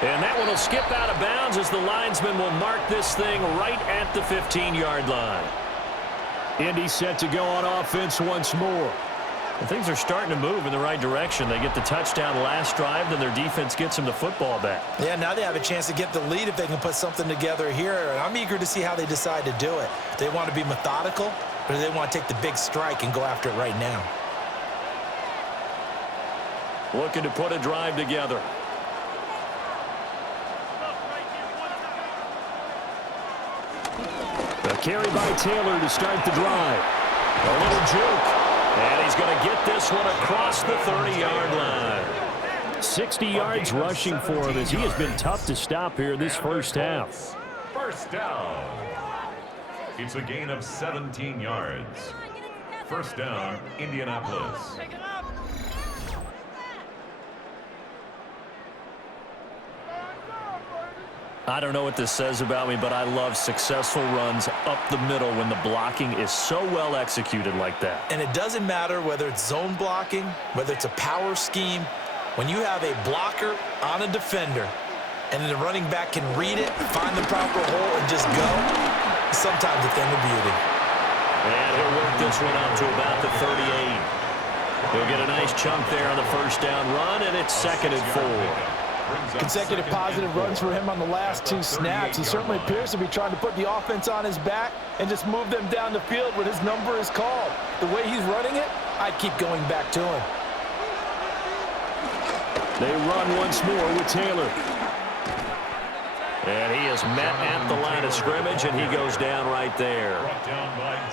And that one will skip out of bounds as the linesman will mark this thing right at the 15-yard line. Indy set to go on offense once more. And things are starting to move in the right direction. They get the touchdown last drive, then their defense gets them the football back. Yeah, now they have a chance to get the lead if they can put something together here. And I'm eager to see how they decide to do it. Do they want to be methodical, or do they want to take the big strike and go after it right now? Looking to put a drive together. A carry by Taylor to start the drive. A little juke. And he's going to get this one across the 30-yard line. 60 yards rushing for him as he has been tough to stop here this first half. First down. It's a gain of 17 yards. First down, Indianapolis. I don't know what this says about me, but I love successful runs up the middle when the blocking is so well executed like that. And it doesn't matter whether it's zone blocking, whether it's a power scheme. When you have a blocker on a defender and the running back can read it, find the proper hole, and just go, sometimes a thing of beauty. And he'll work this one out to about the 38. He'll get a nice chunk there on the first down run, and it's 2nd and 4. Consecutive positive runs for him on the last 2 snaps. He certainly appears to be trying to put the offense on his back and just move them down the field when his number is called. The way he's running it, I'd keep going back to him. They run once more with Taylor. And he is met at the line of scrimmage, and he goes down right there.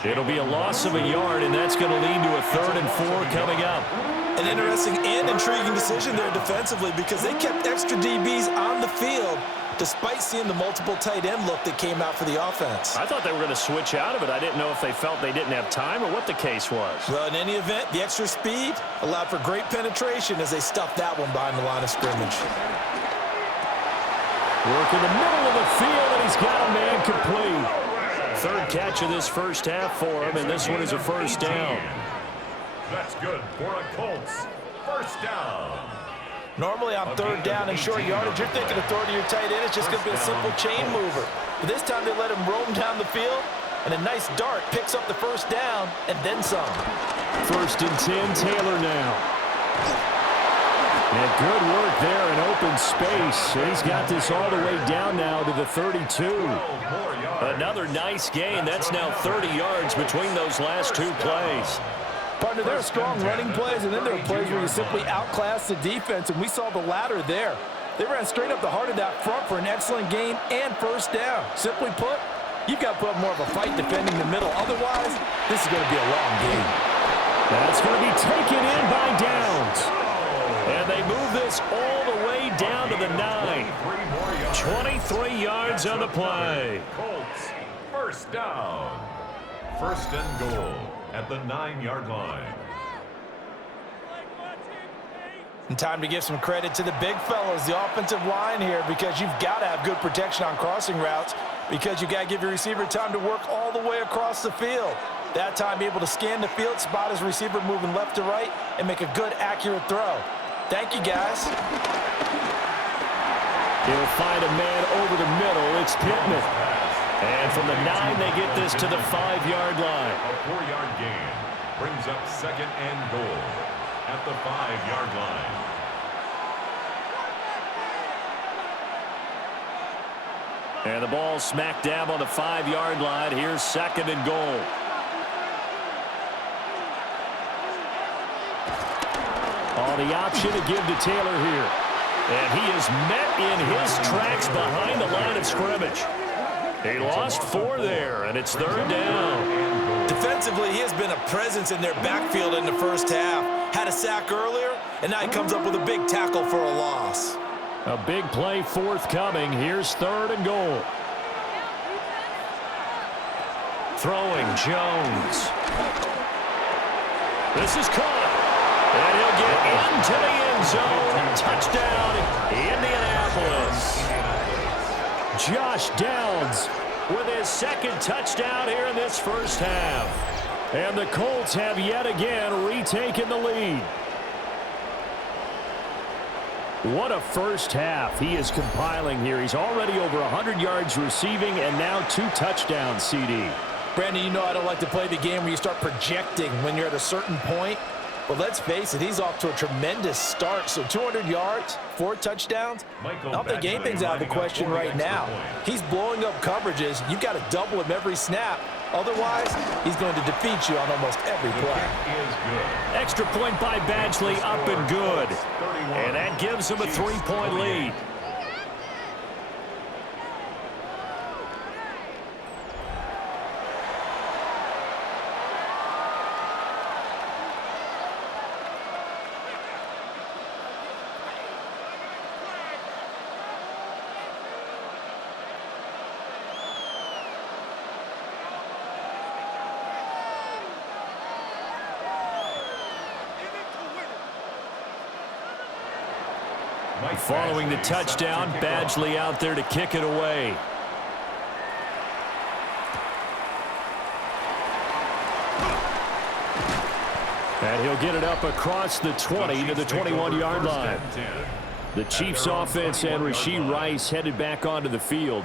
It'll be a loss of a yard, and that's going to lead to a 3rd and 4 coming up. An interesting and intriguing decision there defensively because they kept extra DBs on the field despite seeing the multiple tight end look that came out for the offense. I thought they were going to switch out of it. I didn't know if they felt they didn't have time or what the case was. Well, in any event, the extra speed allowed for great penetration as they stuffed that one behind the line of scrimmage. Work in the middle of the field, and he's got a man complete. 3rd catch of this first half for him, and this one is a first down. That's good for a Colts. First down. Normally on 3rd down and short yardage, you're thinking of throwing to your tight end. It's just going to be a simple chain mover. But this time they let him roam down the field, and a nice dart picks up the first down and then some. 1st and 10, Taylor now. And good work there in open space. He's got this all the way down now to the 32. Another nice gain. That's now 30 yards between those last 2 plays. Partner, there are strong running plays, and then there are plays where you simply outclass the defense, and we saw the latter there. They ran straight up the heart of that front for an excellent gain and first down. Simply put, you've got to put up more of a fight defending the middle. Otherwise, this is going to be a long game. That's going to be taken in by Downs. And they move this all the way down to the 9. 23 yards on the play. Colts, first down. 1st and goal at the 9-yard line. And time to give some credit to the big fellas, the offensive line here, because you've got to have good protection on crossing routes because you've got to give your receiver time to work all the way across the field. That time, be able to scan the field, spot his receiver moving left to right, and make a good, accurate throw. Thank you, guys. He'll find a man over the middle. It's Pittman. And from the 9, they get this to the 5-yard line. A 4-yard gain brings up 2nd and goal at the 5-yard line. And the ball smack dab on the 5-yard line. Here's 2nd and goal. All the option to give to Taylor here. And he is met in his tracks behind the line of scrimmage. He lost 4 there, and it's 3rd down. Defensively, he has been a presence in their backfield in the first half. Had a sack earlier, and now he comes up with a big tackle for a loss. A big play forthcoming. Here's 3rd and goal. Throwing Jones. This is caught. And he'll get into the end zone. Touchdown, Indianapolis. Josh Downs with his 2nd touchdown here in this first half. And the Colts have yet again retaken the lead. What a first half he is compiling here. He's already over 100 yards receiving and now 2 touchdowns, CD. Brandon, you know I don't like to play the game where you start projecting when you're at a certain point. But let's face it, he's off to a tremendous start. So 200 yards, 4 touchdowns. I don't think anything's out of the question right now. He's blowing up coverages. You've got to double him every snap. Otherwise, he's going to defeat you on almost every play. Extra point by Badgley, up and good. And that gives him a 3-point lead. Following the touchdown, Badgley out there to kick it away. And he'll get it up across the 20 to the 21-yard line. The Chiefs offense and Rashee Rice headed back onto the field.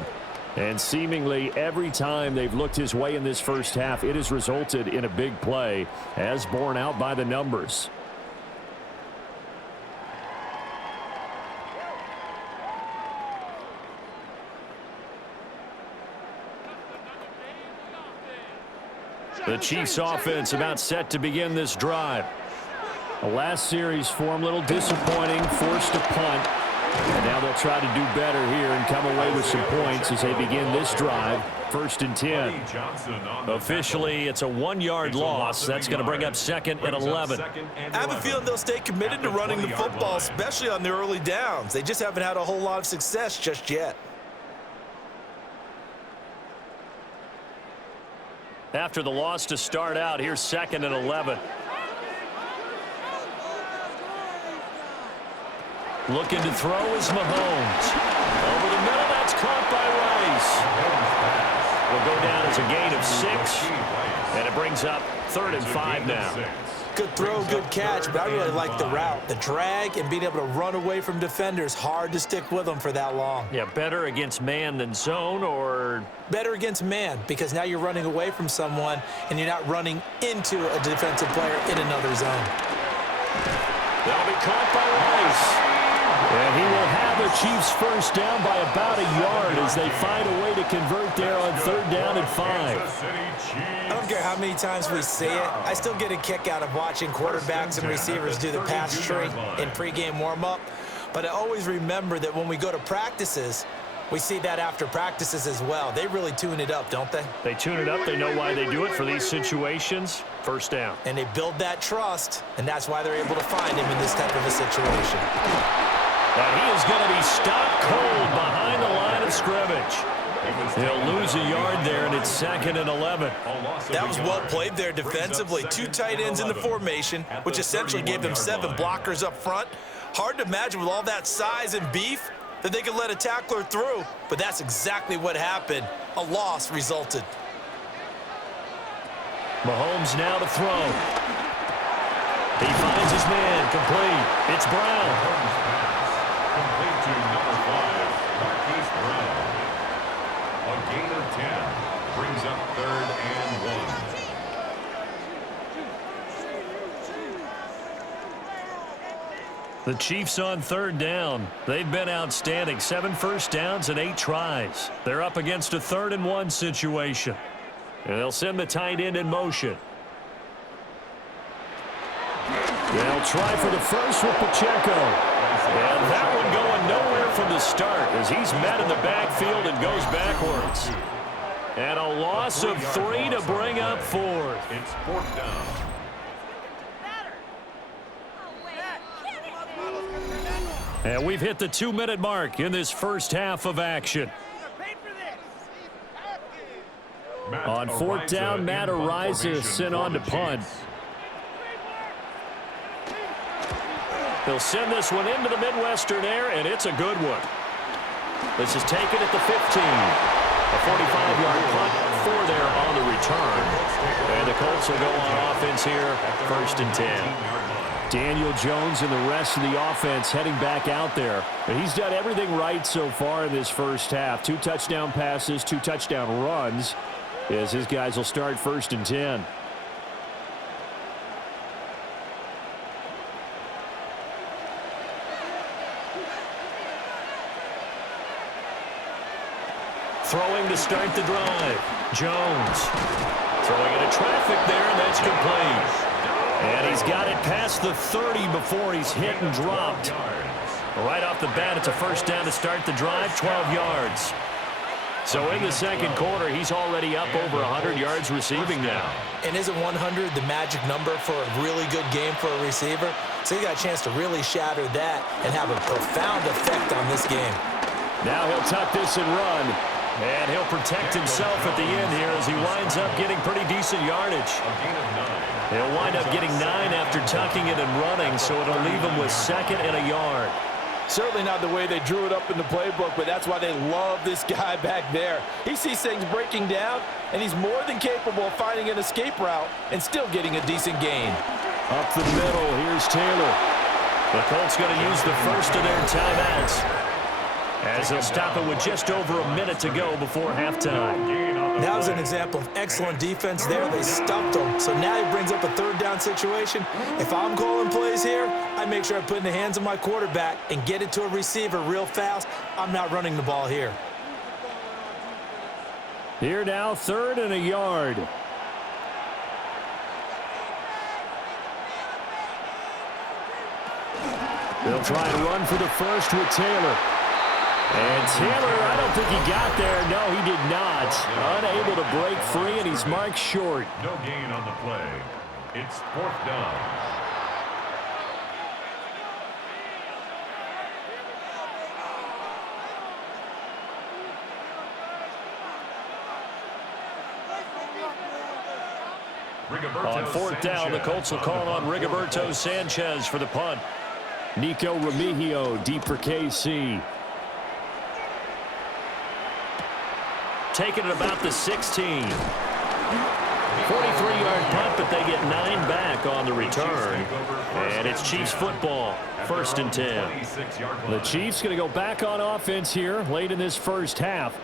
And seemingly every time they've looked his way in this first half, it has resulted in a big play, as borne out by the numbers. The Chiefs offense about set to begin this drive. The last series for them, a little disappointing, forced a punt. And now they'll try to do better here and come away with some points as they begin this drive. 1st and 10. Officially, it's a 1-yard loss. That's going to bring up 2nd and 11. I have a feeling they'll stay committed to running the football, especially on their early downs. They just haven't had a whole lot of success just yet. After the loss to start out, here's 2nd and 11. Looking to throw is Mahomes. Over the middle, that's caught by Rice. Will go down as a gain of 6. And it brings up 3rd and 5 now. Good throw, good catch, but I really like the route. The drag and being able to run away from defenders, hard to stick with them for that long. Yeah, better against man than zone, or? Better against man, because now you're running away from someone and you're not running into a defensive player in another zone. That'll be caught by Rice. And he will have the Chiefs first down by about a yard as they find a way to convert there on 3rd down and 5. I don't care how many times we see it. I still get a kick out of watching quarterbacks and receivers do the pass tree in pregame warm-up. But I always remember that when we go to practices, we see that after practices as well. They really tune it up, don't they? They tune it up. They know why they do it for these situations. First down. And they build that trust, and that's why they're able to find him in this type of a situation. And he is going to be stopped cold behind the line of scrimmage. He'll lose a yard there, and it's 2nd and 11. That was well played there defensively. 2 tight ends in the formation, which essentially gave them 7 blockers up front. Hard to imagine with all that size and beef that they could let a tackler through, but that's exactly what happened. A loss resulted. Mahomes now to throw. He finds his man, complete. It's Brown. Complete to number 5, Marquise Brown. A gain of 10 brings up 3rd and 1. The Chiefs on 3rd down. They've been outstanding. 7 first downs and 8 tries. They're up against a 3rd and 1 situation. And they'll send the tight end in motion. They'll try for the first with Pacheco. And that one going nowhere from the start as he's met in the backfield and goes backwards. And a loss of 3 to bring up 4th. It's 4th down. And we've hit the 2-minute mark in this first half of action. On 4th down, Matt Araiza is sent on to punt. They'll send this one into the Midwestern air, and it's a good one. This is taken at the 15. A 45-yard punt, 4 there on the return. And the Colts will go on offense here, 1st and 10. Daniel Jones and the rest of the offense heading back out there. But he's done everything right so far in this first half. 2 touchdown passes, 2 touchdown runs, as his guys will start 1st and 10. Throwing to start the drive. Jones throwing into traffic there, and that's complete. And he's got it past the 30 before he's hit and dropped. Right off the bat, it's a first down to start the drive, 12 yards. So in the second quarter, he's already up over 100 yards receiving now. And isn't 100 the magic number for a really good game for a receiver? So he got a chance to really shatter that and have a profound effect on this game. Now he'll tuck this and run. And he'll protect himself at the end here as he winds up getting pretty decent yardage. He'll wind up getting 9 after tucking it and running, so it'll leave him with 2nd and a yard. Certainly not the way they drew it up in the playbook, but that's why they love this guy back there. He sees things breaking down, and he's more than capable of finding an escape route and still getting a decent gain. Up the middle, here's Taylor. The Colts going to use the first of their timeouts, as they'll stop it with just over a minute to go before halftime. That was an example of excellent defense there. They stuffed him. So now he brings up a third down situation. If I'm calling plays here, I make sure I put it in the hands of my quarterback and get it to a receiver real fast. I'm not running the ball here. Here now, 3rd and a yard. They'll try and run for the first with Taylor. And Taylor, I don't think he got there. No, he did not. Unable to break free, and he's marked short. No gain on the play. It's 4th down. On 4th down, the Colts will call on Rigoberto Sanchez for the punt. Nico Remigio deep for KC. Taking it about the 16. 43-yard punt, but they get 9 back on the return. And it's Chiefs football, 1st and 10. The Chiefs going to go back on offense here late in this first half.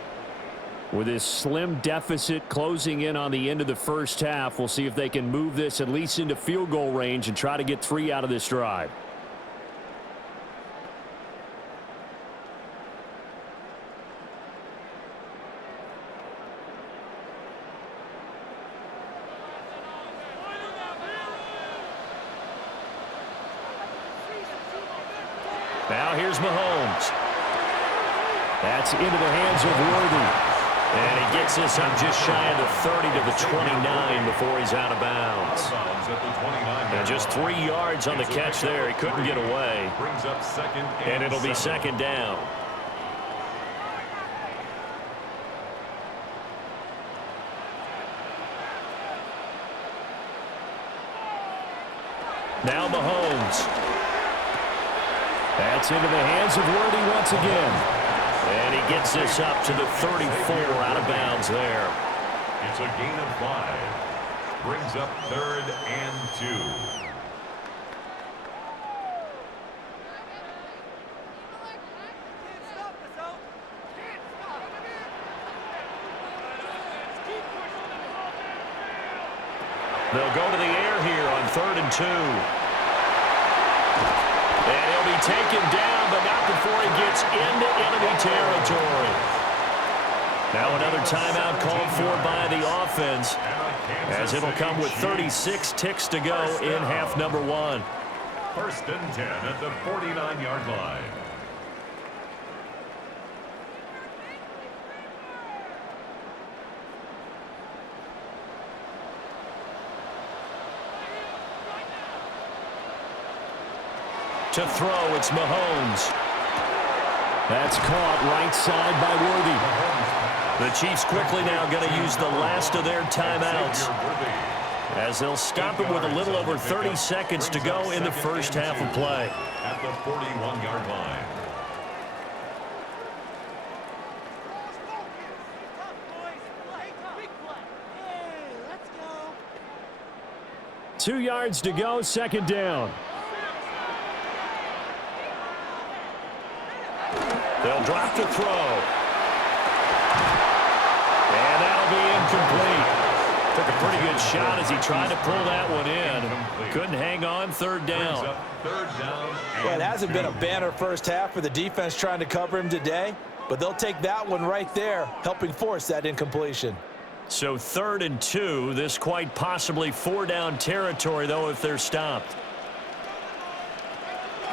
With this slim deficit closing in on the end of the first half, we'll see if they can move this at least into field goal range and try to get 3 out of this drive. Now here's Mahomes. That's into the hands of Worthy. And he gets this up just shy of the 30 to the 29 before he's out of bounds. And just 3 yards on the catch there. He couldn't get away. And it'll be 2nd down. Now Mahomes. That's into the hands of Worthy once again. And he gets this up to the 34 out of bounds there. It's a gain of 5. Brings up 3rd and 2. They'll go to the air here on 3rd and 2. And he'll be taken down, but not before he gets into enemy territory. Now another timeout called for by the offense, as it'll come with 36 ticks to go in half number 1. 1st and 10 at the 49-yard line. To throw, it's Mahomes. That's caught right side by Worthy. The Chiefs quickly now going to use the last of their timeouts, as they'll stop it with a little over 30 seconds to go in the first half of play. At the 41-yard line. Two yards to go, 2nd down. They'll drop to throw. And that'll be incomplete. Took a pretty good shot as he tried to pull that one in. Couldn't hang on, 3rd down. Well, it hasn't been a banner first half for the defense trying to cover him today, but they'll take that one right there, helping force that incompletion. So 3rd and 2, this quite possibly 4-down territory, though, if they're stopped.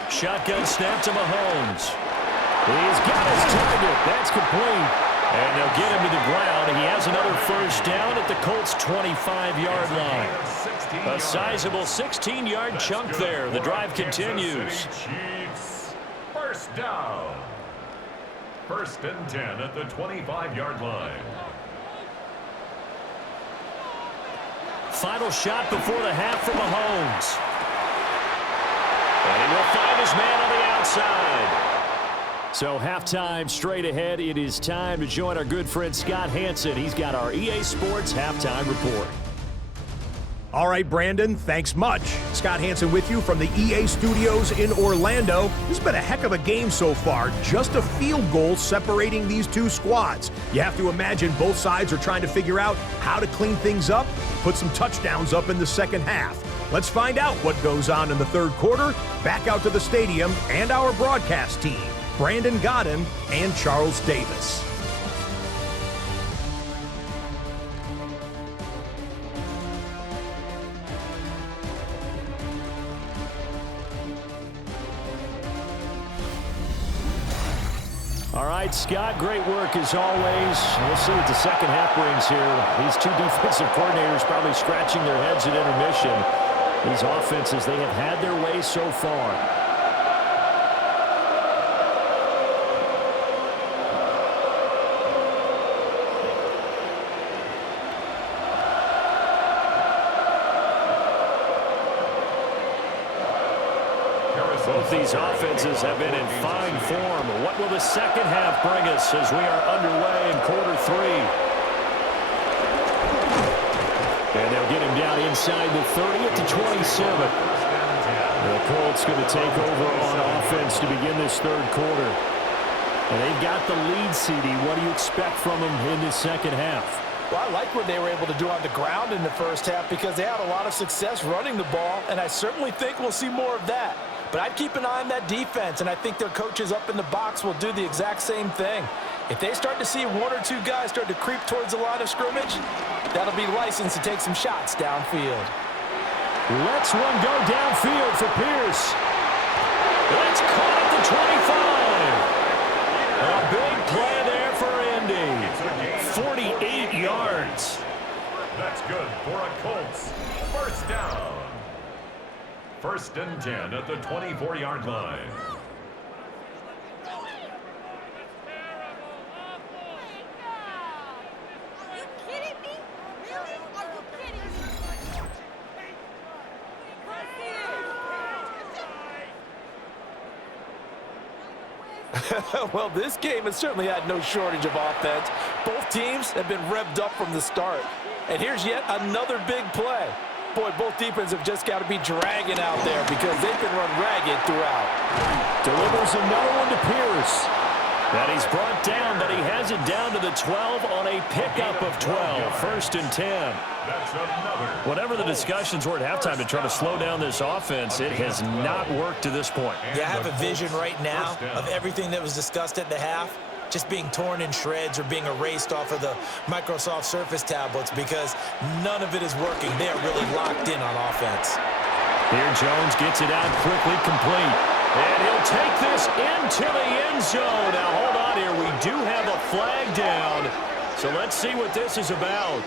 Shotgun snap to Mahomes. He's got his target. That's complete. And they'll get him to the ground. He has another first down at the Colts' 25-yard line. A sizable 16-yard chunk there. The drive continues. Chiefs, 1st down. 1st and 10 at the 25-yard line. Final shot before the half for Mahomes. And he will find his man on the outside. So halftime straight ahead. It is time to join our good friend Scott Hanson. He's got our EA Sports halftime report. All right, Brandon, thanks much. Scott Hanson with you from the EA Studios in Orlando. This has been a heck of a game so far. Just a field goal separating these two squads. You have to imagine both sides are trying to figure out how to clean things up, put some touchdowns up in the second half. Let's find out what goes on in the third quarter. Back out to the stadium and our broadcast team, Brandon Godden and Charles Davis. All right, Scott, great work as always. We'll see what the second half brings here. These two defensive coordinators probably scratching their heads at intermission. These offenses, they have had their way so far. Both these offenses have been in fine form. What will the second half bring us as we are underway in quarter three? And they'll get him down inside the 30 at the 27. The Colts going to take over on offense to begin this third quarter. And they've got the lead, CD. What do you expect from them in this second half? Well, I like what they were able to do on the ground in the first half because they had a lot of success running the ball, and I certainly think we'll see more of that. But I'd keep an eye on that defense, and I think their coaches up in the box will do the exact same thing. If they start to see one or two guys start to creep towards the line of scrimmage, that'll be licensed to take some shots downfield. Let's one go downfield for Pierce. It's caught at the 25. A big play there for Indy. 48 yards. That's good for a Colts. First down. First and 10 at the 24-yard line. Are you kidding me? Really? Are you kidding me? Well, this game has certainly had no shortage of offense. Both teams have been revved up from the start. And here's yet another big play. Boy, both defenses have just got to be dragging out there because they've been run ragged throughout. Delivers another one to Pierce. That he's brought down, but he has it down to the 12 on a pickup of 12. First and 10. That's another. Whatever the discussions were at halftime to try to slow down this offense, it has not worked to this point. Yeah, I have a vision right now of everything that was discussed at the half just being torn in shreds or being erased off of the Microsoft Surface tablets because none of it is working. They are really locked in on offense. Here Jones gets it out quickly, complete. And he'll take this into the end zone. Now, hold on here. We do have a flag down. So let's see what this is about.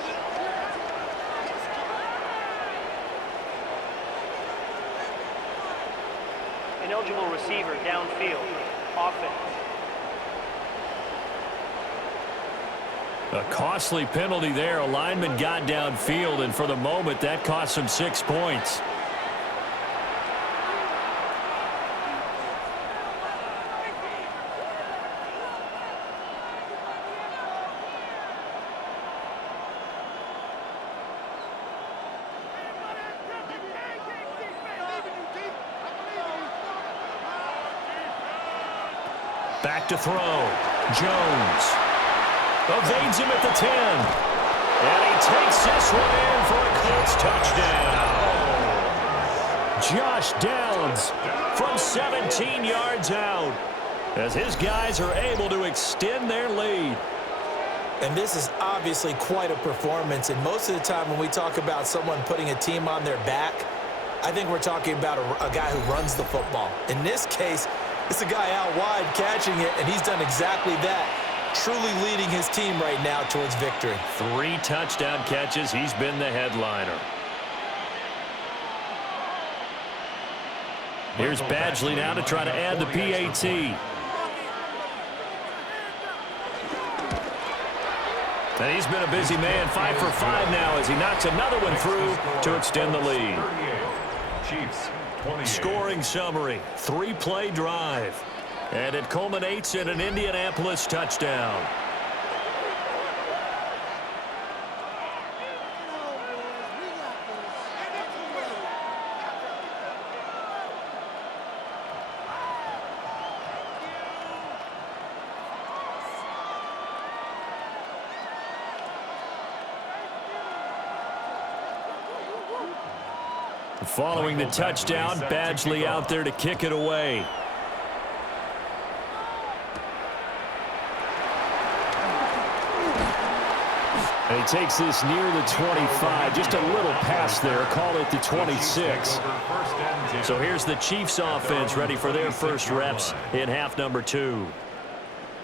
Ineligible receiver downfield. Offense. A costly penalty there. A lineman got downfield, and for the moment, that cost him 6 points. Back to throw. Jones. Evades him at the 10. And he takes this one in for a Colts touchdown. Josh Downs from 17 yards out as his guys are able to extend their lead. And this is obviously quite a performance. And most of the time when we talk about someone putting a team on their back, I think we're talking about a guy who runs the football. In this case, it's a guy out wide catching it, and he's done exactly that. Truly leading his team right now towards victory. 3 touchdown catches. He's been the headliner. Here's Badgley now to try to add the PAT. And he's been a busy man, 5 for 5 now as he knocks another one through to extend the lead. Chiefs, 28. Scoring summary, 3-play drive. And it culminates in an Indianapolis touchdown. Following the touchdown, Badgley out there to kick it away. And he takes this near the 25, just a little pass there, call it the 26. So here's the Chiefs offense ready for their first reps in half number 2.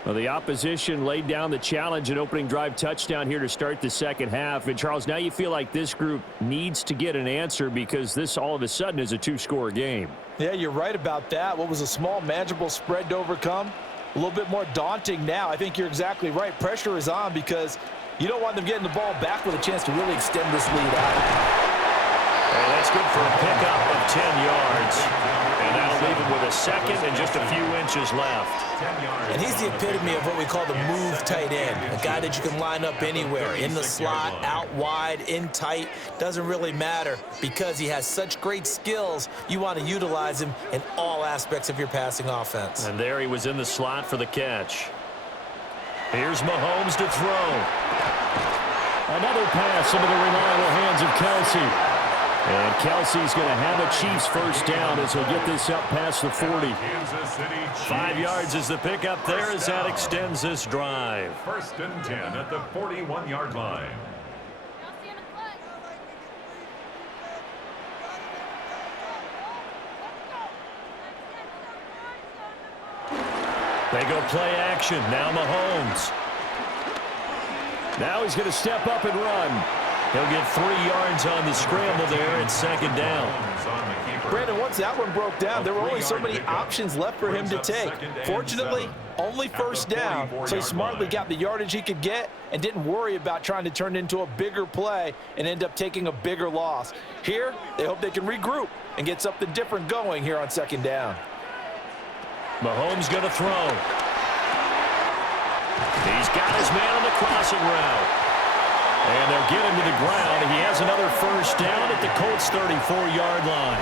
Well, the opposition laid down the challenge and opening drive touchdown here to start the second half. And, Charles, now you feel like this group needs to get an answer because this all of a sudden is a 2-score game. Yeah, you're right about that. What was a small, manageable spread to overcome? A little bit more daunting now. I think you're exactly right. Pressure is on because you don't want them getting the ball back with a chance to really extend this lead out. And that's good for a pickup of 10 yards. And that'll leave him with a second and just a few inches left. And he's the epitome of what we call the move tight end, a guy that you can line up anywhere, in the slot, out wide, in tight, doesn't really matter because he has such great skills. You want to utilize him in all aspects of your passing offense. And there he was in the slot for the catch. Here's Mahomes to throw. Another pass into the reliable hands of Kelsey. And Kelsey's going to have a Chiefs first down as he'll get this up past the 40. 5 yards is the pickup there as that extends this drive. 1st and 10 at the 41-yard line. They go play action. Now Mahomes. Now he's going to step up and run. He'll get 3 yards on the scramble there at second down. Brandon, once that one broke down, there were only so many options left for him to take. Fortunately, only first down, so he smartly got the yardage he could get and didn't worry about trying to turn it into a bigger play and end up taking a bigger loss. Here, they hope they can regroup and get something different going here on second down. Mahomes going to throw. He's got his man on the crossing route. And they'll get him to the ground. He has another first down at the Colts' 34-yard line.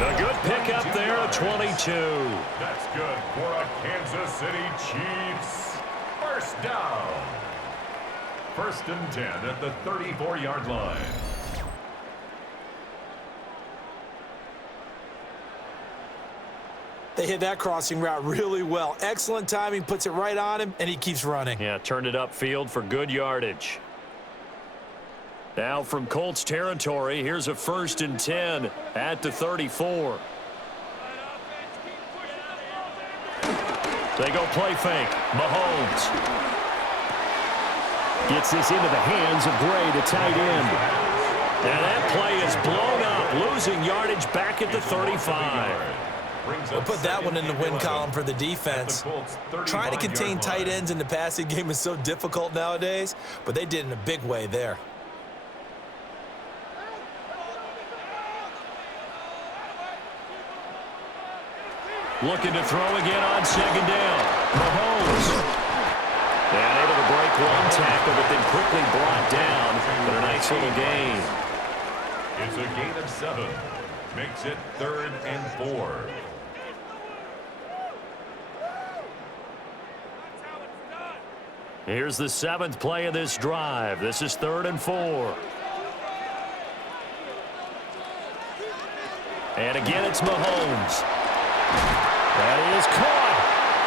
A good pickup there at 22. That's good for a Kansas City Chiefs. First down. 1st and 10 at the 34-yard line. They hit that crossing route really well. Excellent timing, puts it right on him, and he keeps running. Yeah, turned it upfield for good yardage. Now from Colts territory, here's a 1st and 10 at the 34. They go play fake. Mahomes gets this into the hands of Gray, the tight end. And that play is blown up, losing yardage back at the 35. We'll put that one in the win column for the defense. Trying to contain tight ends in the passing game is so difficult nowadays, but they did in a big way there. Looking to throw again on second down. Mahomes. And able to break one tackle, but then quickly brought down. But a nice little gain. It's a gain of 7. Makes it 3rd and 4. Here's the 7th play of this drive. This is 3rd and 4. And again, it's Mahomes. That is caught.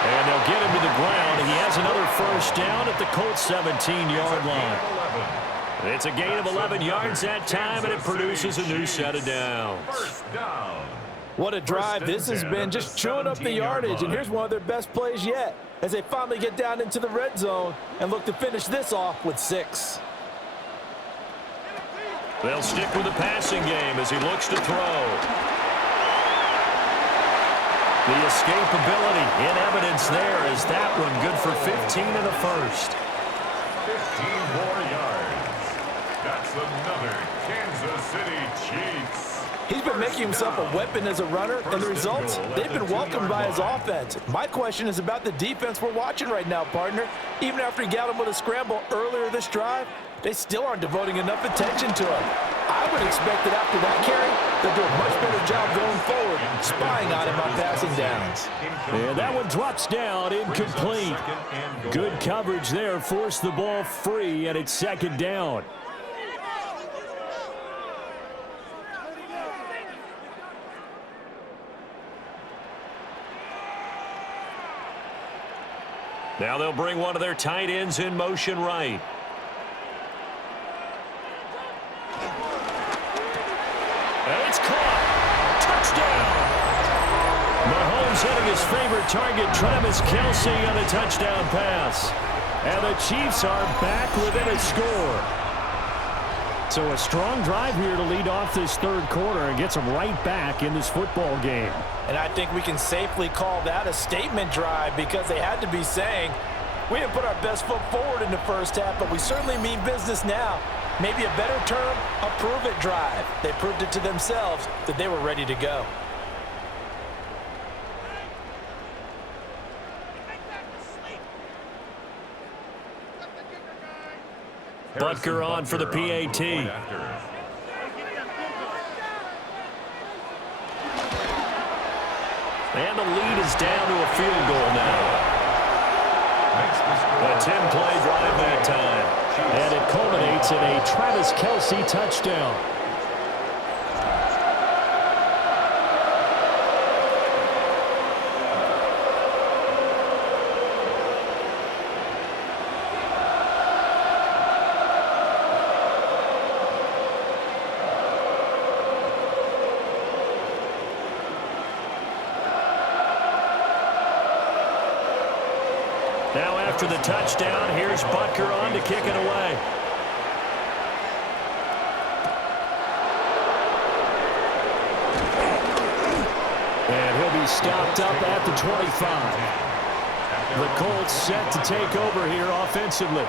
And they'll get him to the ground. He has another first down at the Colts' 17-yard line. It's a gain of 11 yards that time, and it produces a new set of downs. First down. What a drive this has been, just chewing up the yardage. And here's one of their best plays yet as they finally get down into the red zone and look to finish this off with 6. They'll stick with the passing game as he looks to throw. The escapability in evidence there is that one good for 15 in the first. 15 more yards. That's another Kansas City Chiefs. He's been making himself a weapon as a runner, and the results, they've been welcomed by his offense. My question is about the defense we're watching right now, partner. Even after he got him with a scramble earlier this drive, they still aren't devoting enough attention to him. I would expect that after that carry, they'll do a much better job going forward, spying on him on passing downs. And that one drops down, incomplete. Good coverage there, forced the ball free, and it's second down. Now they'll bring one of their tight ends in motion right. And it's caught. Touchdown. Mahomes hitting his favorite target, Travis Kelce, on a touchdown pass. And the Chiefs are back within a score. So a strong drive here to lead off this third quarter and gets them right back in this football game. And I think we can safely call that a statement drive because they had to be saying, we didn't put our best foot forward in the first half, but we certainly mean business now. Maybe a better term, a prove-it drive. They proved it to themselves that they were ready to go. Butker on for the PAT. And the lead is down to a field goal now. A 10-play drive that time. And it culminates in a Travis Kelce touchdown. Now after the touchdown, here's Butker on to kick it away. And he'll be stopped up at the 25. The Colts set to take over here offensively.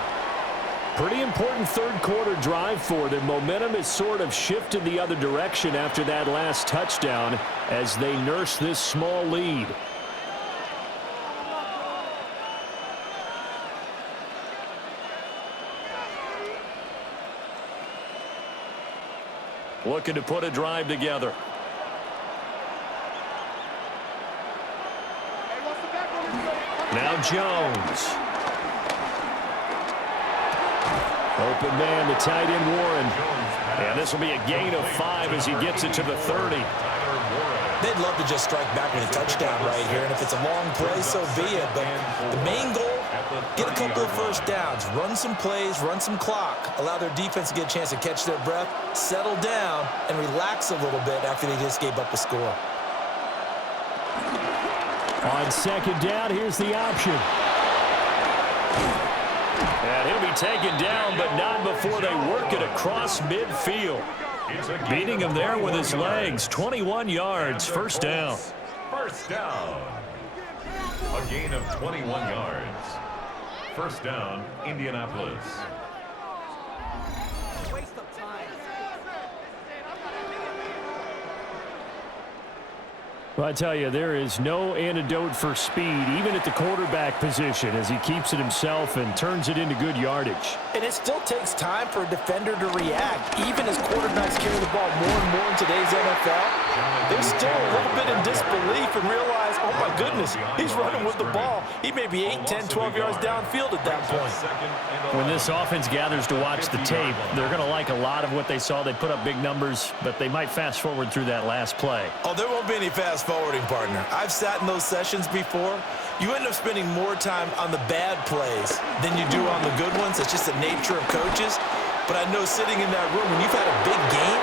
Pretty important third quarter drive for them. Momentum has sort of shifted the other direction after that last touchdown as they nurse this small lead. Looking to put a drive together. Now Jones. Open man, the tight end Warren. And this will be a gain of 5 as he gets it to the 30. They'd love to just strike back with a touchdown right here, and if it's a long play, so be it. But the main goal, get a couple of first downs, run some plays, run some clock, allow their defense to get a chance to catch their breath, settle down, and relax a little bit after they just gave up a score. On second down, here's the option. And he'll be taken down, but not before they work it across midfield. Beating him there with his legs. 21 yards, first down. First down. A gain of 21 yards. First down, Indianapolis. Waste of time. Well, I tell you, there is no antidote for speed, even at the quarterback position, as he keeps it himself and turns it into good yardage. And it still takes time for a defender to react, even as quarterbacks carry the ball more and more in today's NFL. They're still a little bit in disbelief and realize, oh my goodness, he's running with the ball. He may be 8, 10, 12 yards downfield at that point. When this offense gathers to watch the tape, they're going to like a lot of what they saw. They put up big numbers, but they might fast forward through that last play. Oh, there won't be any fast forwarding, partner. I've sat in those sessions before. You end up spending more time on the bad plays than you do on the good ones. It's just the nature of coaches. But I know sitting in that room, when you've had a big game,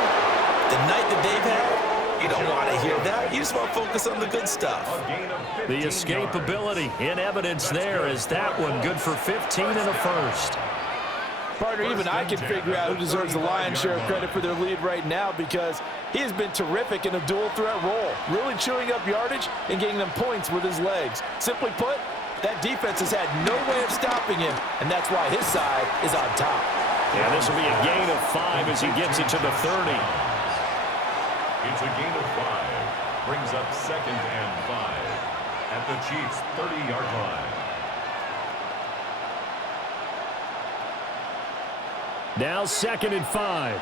the night that they've had, you don't want to hear that. You just want to focus on the good stuff. The escapability in evidence there is that one good for 15 and a first. Partner, even I can figure out who deserves the lion's share of credit for their lead right now because he has been terrific in a dual threat role, really chewing up yardage and getting them points with his legs. Simply put, that defense has had no way of stopping him, and that's why his side is on top. Yeah, this will be a gain of 5 as he gets it to the 30. It's a gain of 5. Brings up 2nd and 5 at the Chiefs' 30-yard line. Now 2nd and 5.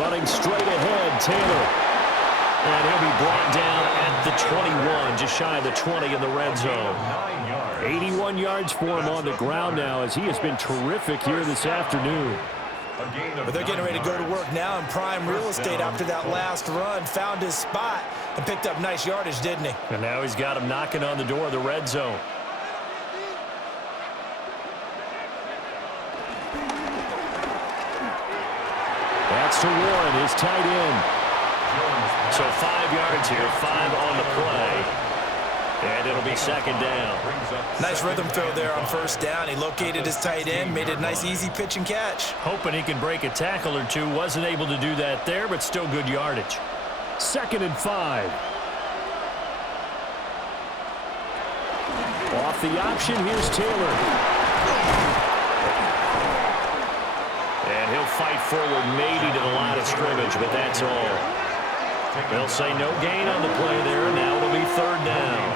Running straight ahead, Taylor. And he'll be brought down at the 21, just shy of the 20 in the red zone. 81 yards for him on the ground now, as he has been terrific here this afternoon. But they're getting ready to go to work now in prime real estate after that last run. Found his spot and picked up nice yardage, didn't he? And now he's got him knocking on the door of the red zone. That's to Warren, his tight end. So 5 yards here, 5 on the play. And it'll be 2nd down. Nice rhythm throw there on 1st down. He located his tight end, made it a nice easy pitch and catch. Hoping he can break a tackle or two. Wasn't able to do that there, but still good yardage. 2nd and 5. Off the option, here's Taylor. And he'll fight forward maybe to the line of scrimmage, but that's all. They'll say no gain on the play there. Now it'll be 3rd down.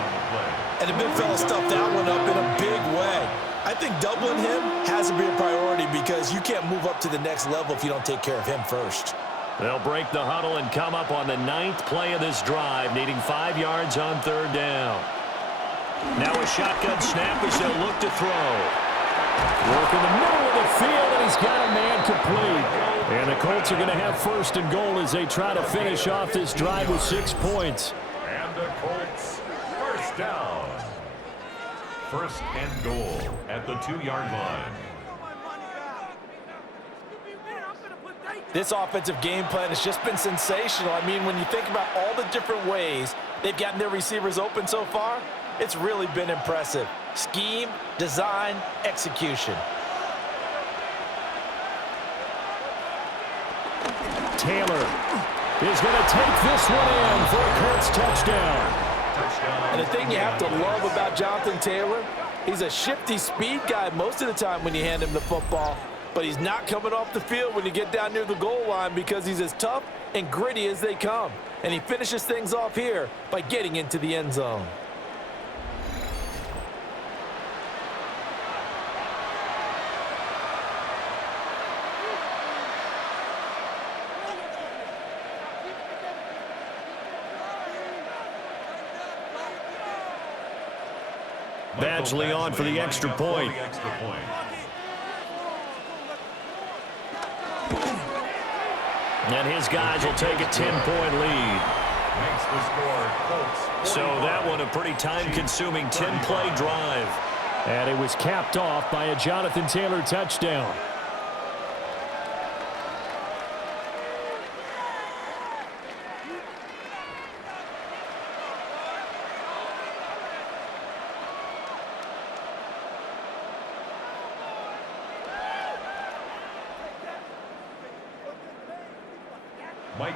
And the big fella stuffed that one up in a big way. I think doubling him has to be a priority because you can't move up to the next level if you don't take care of him first. They'll break the huddle and come up on the 9th play of this drive, needing 5 yards on 3rd down. Now a shotgun snap as they'll look to throw. Work in the middle of the field, and he's got a man complete. And the Colts are going to have 1st and goal as they try to finish off this drive with 6 points. And the Colts, 1st down. 1st and goal at the 2-yard line. This offensive game plan has just been sensational. I mean, when you think about all the different ways they've gotten their receivers open so far, it's really been impressive. Scheme, design, execution. Taylor is going to take this one in for a Colts touchdown. And the thing you have to love about Jonathan Taylor, he's a shifty speed guy most of the time when you hand him the football, but he's not coming off the field when you get down near the goal line because he's as tough and gritty as they come. And he finishes things off here by getting into the end zone. Badgley on for the extra point. And his guys will take a 10-point lead. Makes the score, Colts. So that one a pretty time-consuming 10-play drive. And it was capped off by a Jonathan Taylor touchdown.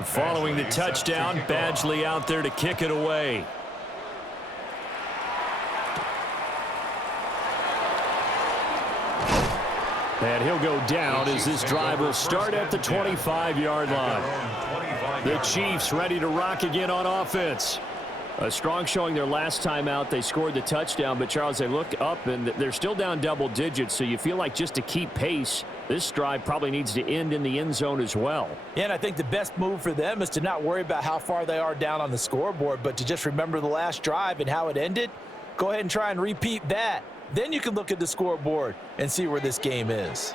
Following the touchdown, Badgley out there to kick it away. And he'll go down as this drive will start at the 25-yard line. The Chiefs ready to rock again on offense. A strong showing their last time out. They scored the touchdown, but Charles, they look up and they're still down double digits, so you feel like just to keep pace, this drive probably needs to end in the end zone as well. Yeah, and I think the best move for them is to not worry about how far they are down on the scoreboard, but to just remember the last drive and how it ended. Go ahead and try and repeat that. Then you can look at the scoreboard and see where this game is.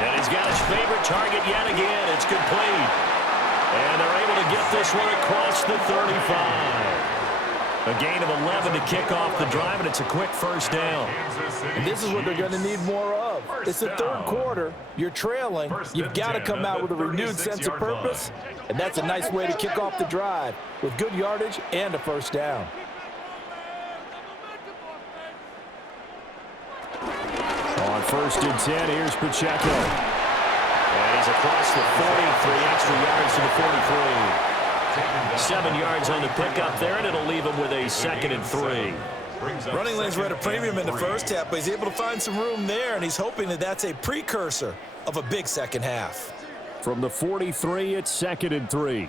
And he's got his favorite target yet again. It's complete. And they're able to get this one across the 35. A gain of 11 to kick off the drive, and it's a quick 1st down. And this is what they're going to need more of. It's the 3rd quarter. You're trailing. You've got to come out with a renewed sense of purpose, and that's a nice way to kick off the drive with good yardage and a 1st down. On 1st and 10, here's Pacheco. And he's across the 40, 3 extra yards to the 43. 7 yards on the pickup there, and it'll leave him with a 2nd and 3. Running lanes were at a premium in the first half, but he's able to find some room there, and he's hoping that that's a precursor of a big second half. From the 43, it's 2nd and 3.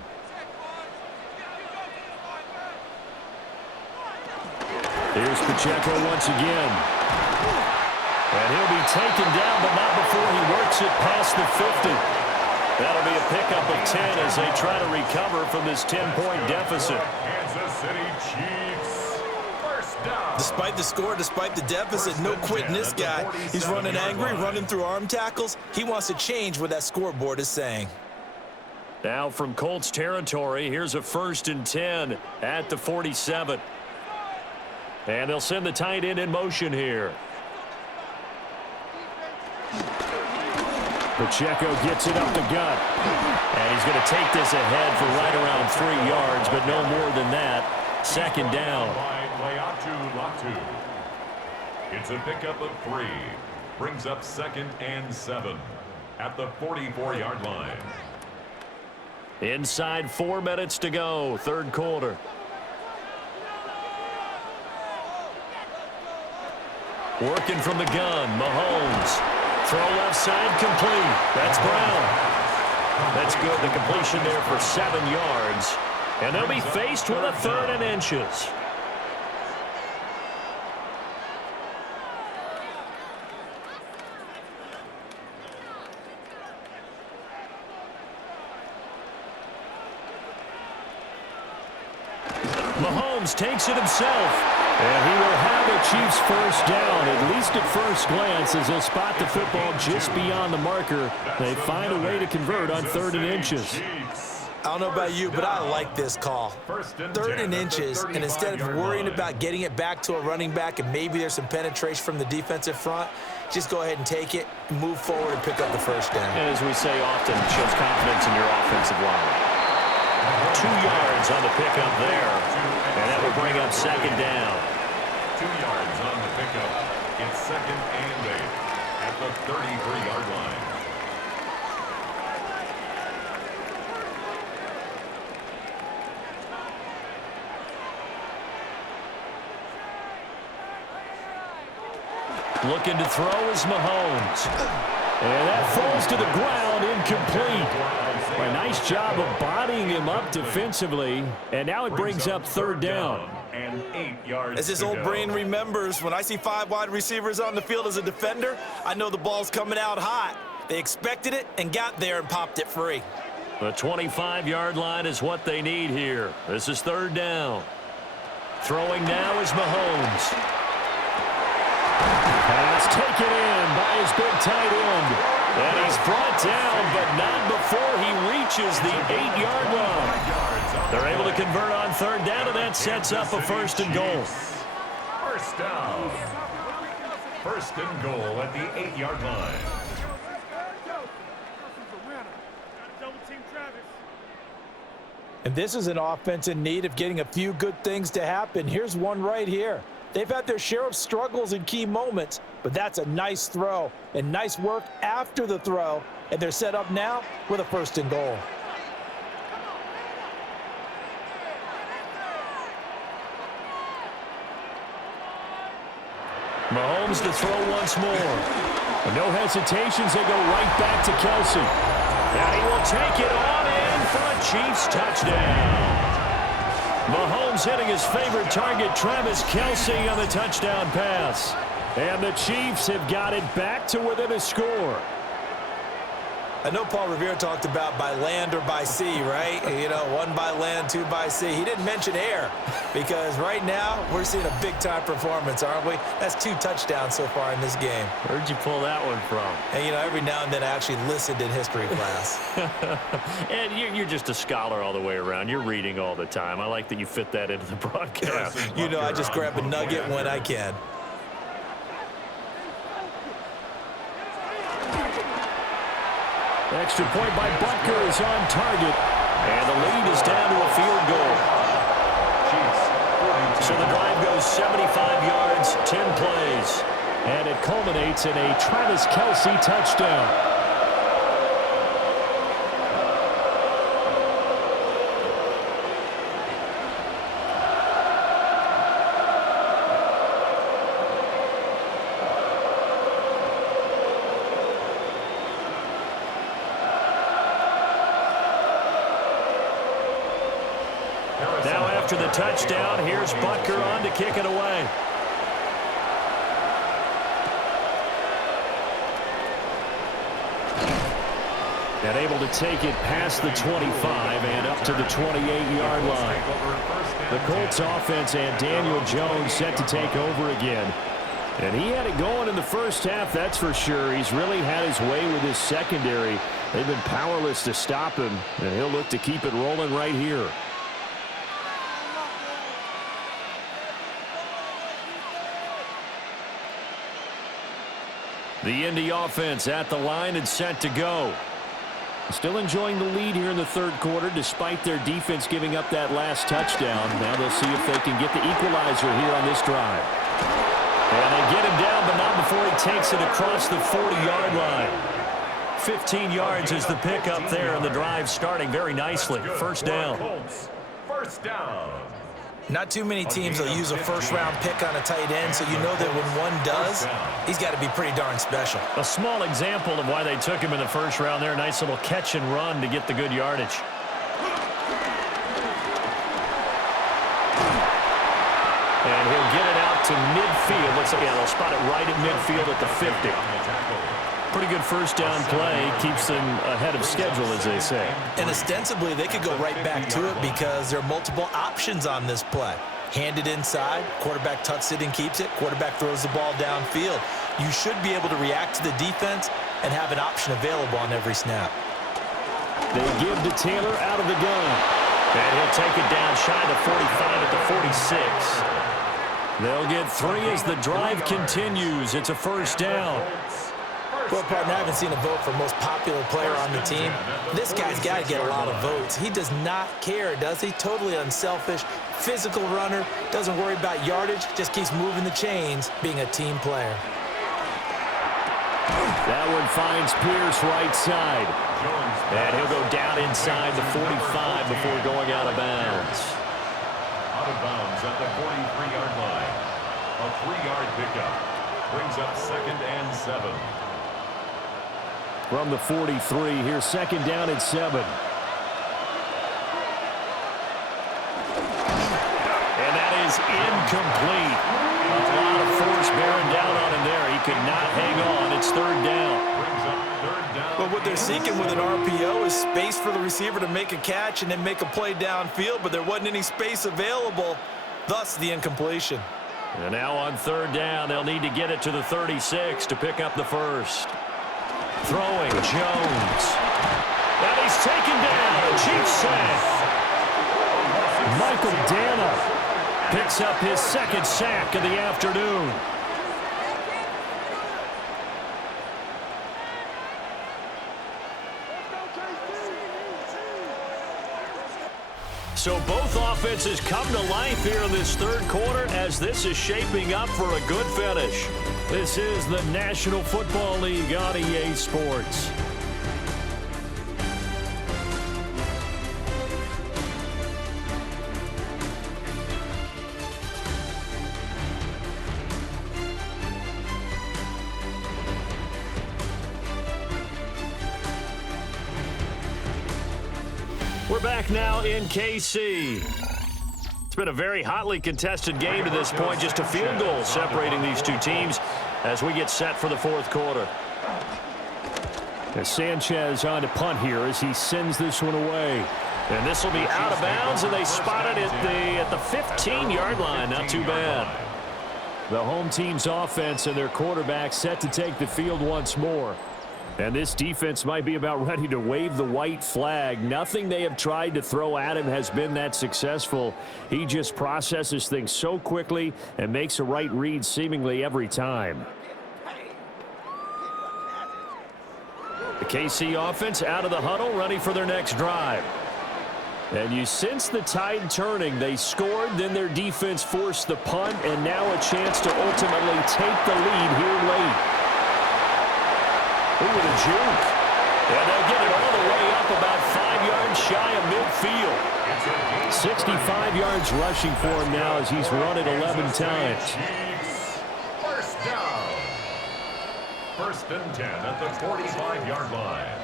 Here's Pacheco once again. And he'll be taken down, but not before he works it past the 50. That'll be a pickup of 10 as they try to recover from this 10-point deficit. Kansas City Chiefs. First down. Despite the score, despite the deficit, no quitting this guy. He's running angry, running through arm tackles. He wants to change what that scoreboard is saying. Now from Colts territory, here's a 1st and 10 at the 47. And they'll send the tight end in motion here. Pacheco gets it up the gut. And he's going to take this ahead for right around 3 yards, but no more than that. 2nd down. It's a pickup of 3. Brings up 2nd and 7 at the 44-yard line. Inside 4 minutes to go, 3rd quarter. Working from the gun, Mahomes. Throw left side, complete. That's Brown. That's good. The completion there for 7 yards. And they'll be faced with a 3rd and inches. Mahomes takes it himself. And he will have a Chiefs first down, at least at first glance, as they'll spot the football just beyond the marker. They find a way to convert on 3rd and inches. I don't know about you, but I like this call. 3rd and inches, and instead of worrying about getting it back to a running back and maybe there's some penetration from the defensive front, just go ahead and take it, move forward, and pick up the first down. And as we say often, it shows confidence in your offensive line. 2 yards on the pickup there, and that will bring up 2nd down. 2 yards on the pickup. It's 2nd and 8 at the 33-yard line. Looking to throw is Mahomes. And that falls to the ground, incomplete. A nice job of bodying him up defensively. And now it brings up 3rd down. And 8 yards. As his old brain remembers, when I see 5 wide receivers on the field as a defender, I know the ball's coming out hot. They expected it and got there and popped it free. The 25-yard line is what they need here. This is 3rd down. Throwing now is Mahomes. Pass taken in by his big tight end. And he's brought down, but not before he reaches the 8-yard line. They're able to convert on 3rd down, and that sets up a 1st and goal. First down. 1st and goal at the 8-yard line. And this is an offense in need of getting a few good things to happen. Here's one right here. They've had their share of struggles in key moments, but that's a nice throw and nice work after the throw, and they're set up now with a 1st and goal. Mahomes to throw once more. And no hesitations, they go right back to Kelsey. And he will take it on in for a Chiefs touchdown. Mahomes hitting his favorite target, Travis Kelsey, on the touchdown pass. And the Chiefs have got it back to within a score. I know Paul Revere talked about by land or by sea, right? You know, 1 by land, 2 by sea. He didn't mention air because right now we're seeing a big-time performance, aren't we? That's 2 touchdowns so far in this game. Where'd you pull that one from? And, you know, every now and then I actually listened in history class. And you're just a scholar all the way around. You're reading all the time. I like that you fit that into the broadcast. You know, I just grab a nugget when I can. Extra point by Butker is on target. And the lead is down to a field goal. So the drive goes 75 yards, 10 plays. And it culminates in a Travis Kelsey touchdown. after the touchdown. Here's Butker on to kick it away. And able to take it past the 25 and up to the 28-yard line. The Colts offense and Daniel Jones set to take over again. And he had it going in the first half, that's for sure. He's really had his way with his secondary. They've been powerless to stop him, and he'll look to keep it rolling right here. The Indy offense at the line and set to go. Still enjoying the lead here in the third quarter despite their defense giving up that last touchdown. Now they'll see if they can get the equalizer here on this drive. And they get him down, but not before he takes it across the 40-yard line. 15 yards is the pickup there, and the drive starting very nicely. First down. First down. Not too many teams will use a first-round pick on a tight end, so you know that when one does, he's got to be pretty darn special. A small example of why they took him in the first round there. Nice little catch and run to get the good yardage. And he'll get it out to midfield. Looks like, yeah, they'll spot it right at midfield at the 50. Pretty good first down play. Keeps them ahead of schedule, as they say. And ostensibly, they could go right back to it because there are multiple options on this play. Hand it inside, quarterback tucks it and keeps it, quarterback throws the ball downfield. You should be able to react to the defense and have an option available on every snap. They give to Taylor out of the gun. And he'll take it down shy of the 45 at the 46. They'll get 3 as the drive continues. It's a first down. Well, partner, I haven't seen a vote for most popular player on the team. This guy's got to get a lot of votes. He does not care, does he? Totally unselfish, physical runner, doesn't worry about yardage, just keeps moving the chains, being a team player. That one finds Pierce right side. And he'll go down inside the 45 before going out of bounds. Out of bounds at the 43-yard line. A 3-yard pickup brings up 2nd and 7. From the 43, here's second down and 7. And that is incomplete. A lot of force bearing down on him there. He could not hang on. It's third down. But what they're seeking with an RPO is space for the receiver to make a catch and then make a play downfield, but there wasn't any space available, thus the incompletion. And now on third down, they'll need to get it to the 36 to pick up the first. Throwing, Jones. And he's taken down. A cheap sack. Michael Dana picks up his second sack of the afternoon. So both offenses come to life here in this third quarter as this is shaping up for a good finish. This is the National Football League on EA Sports. We're back now in KC. It's been a very hotly contested game to this point. Just a field goal separating these two teams as we get set for the fourth quarter. As Sanchez on to punt here as he sends this one away. And this will be out of bounds, and they spot it at the 15-yard line. Not too bad. The home team's offense and their quarterback set to take the field once more. And this defense might be about ready to wave the white flag. Nothing they have tried to throw at him has been that successful. He just processes things so quickly and makes a right read seemingly every time. The KC offense out of the huddle, ready for their next drive. And you sense the tide turning. They scored, then their defense forced the punt, and now a chance to ultimately take the lead here late. Ooh, with a juke. And they'll get it all the way up about 5 yards shy of midfield. 65 yards rushing for him now as he's run it 11 times. First down. 1st and 10 at the 45-yard line.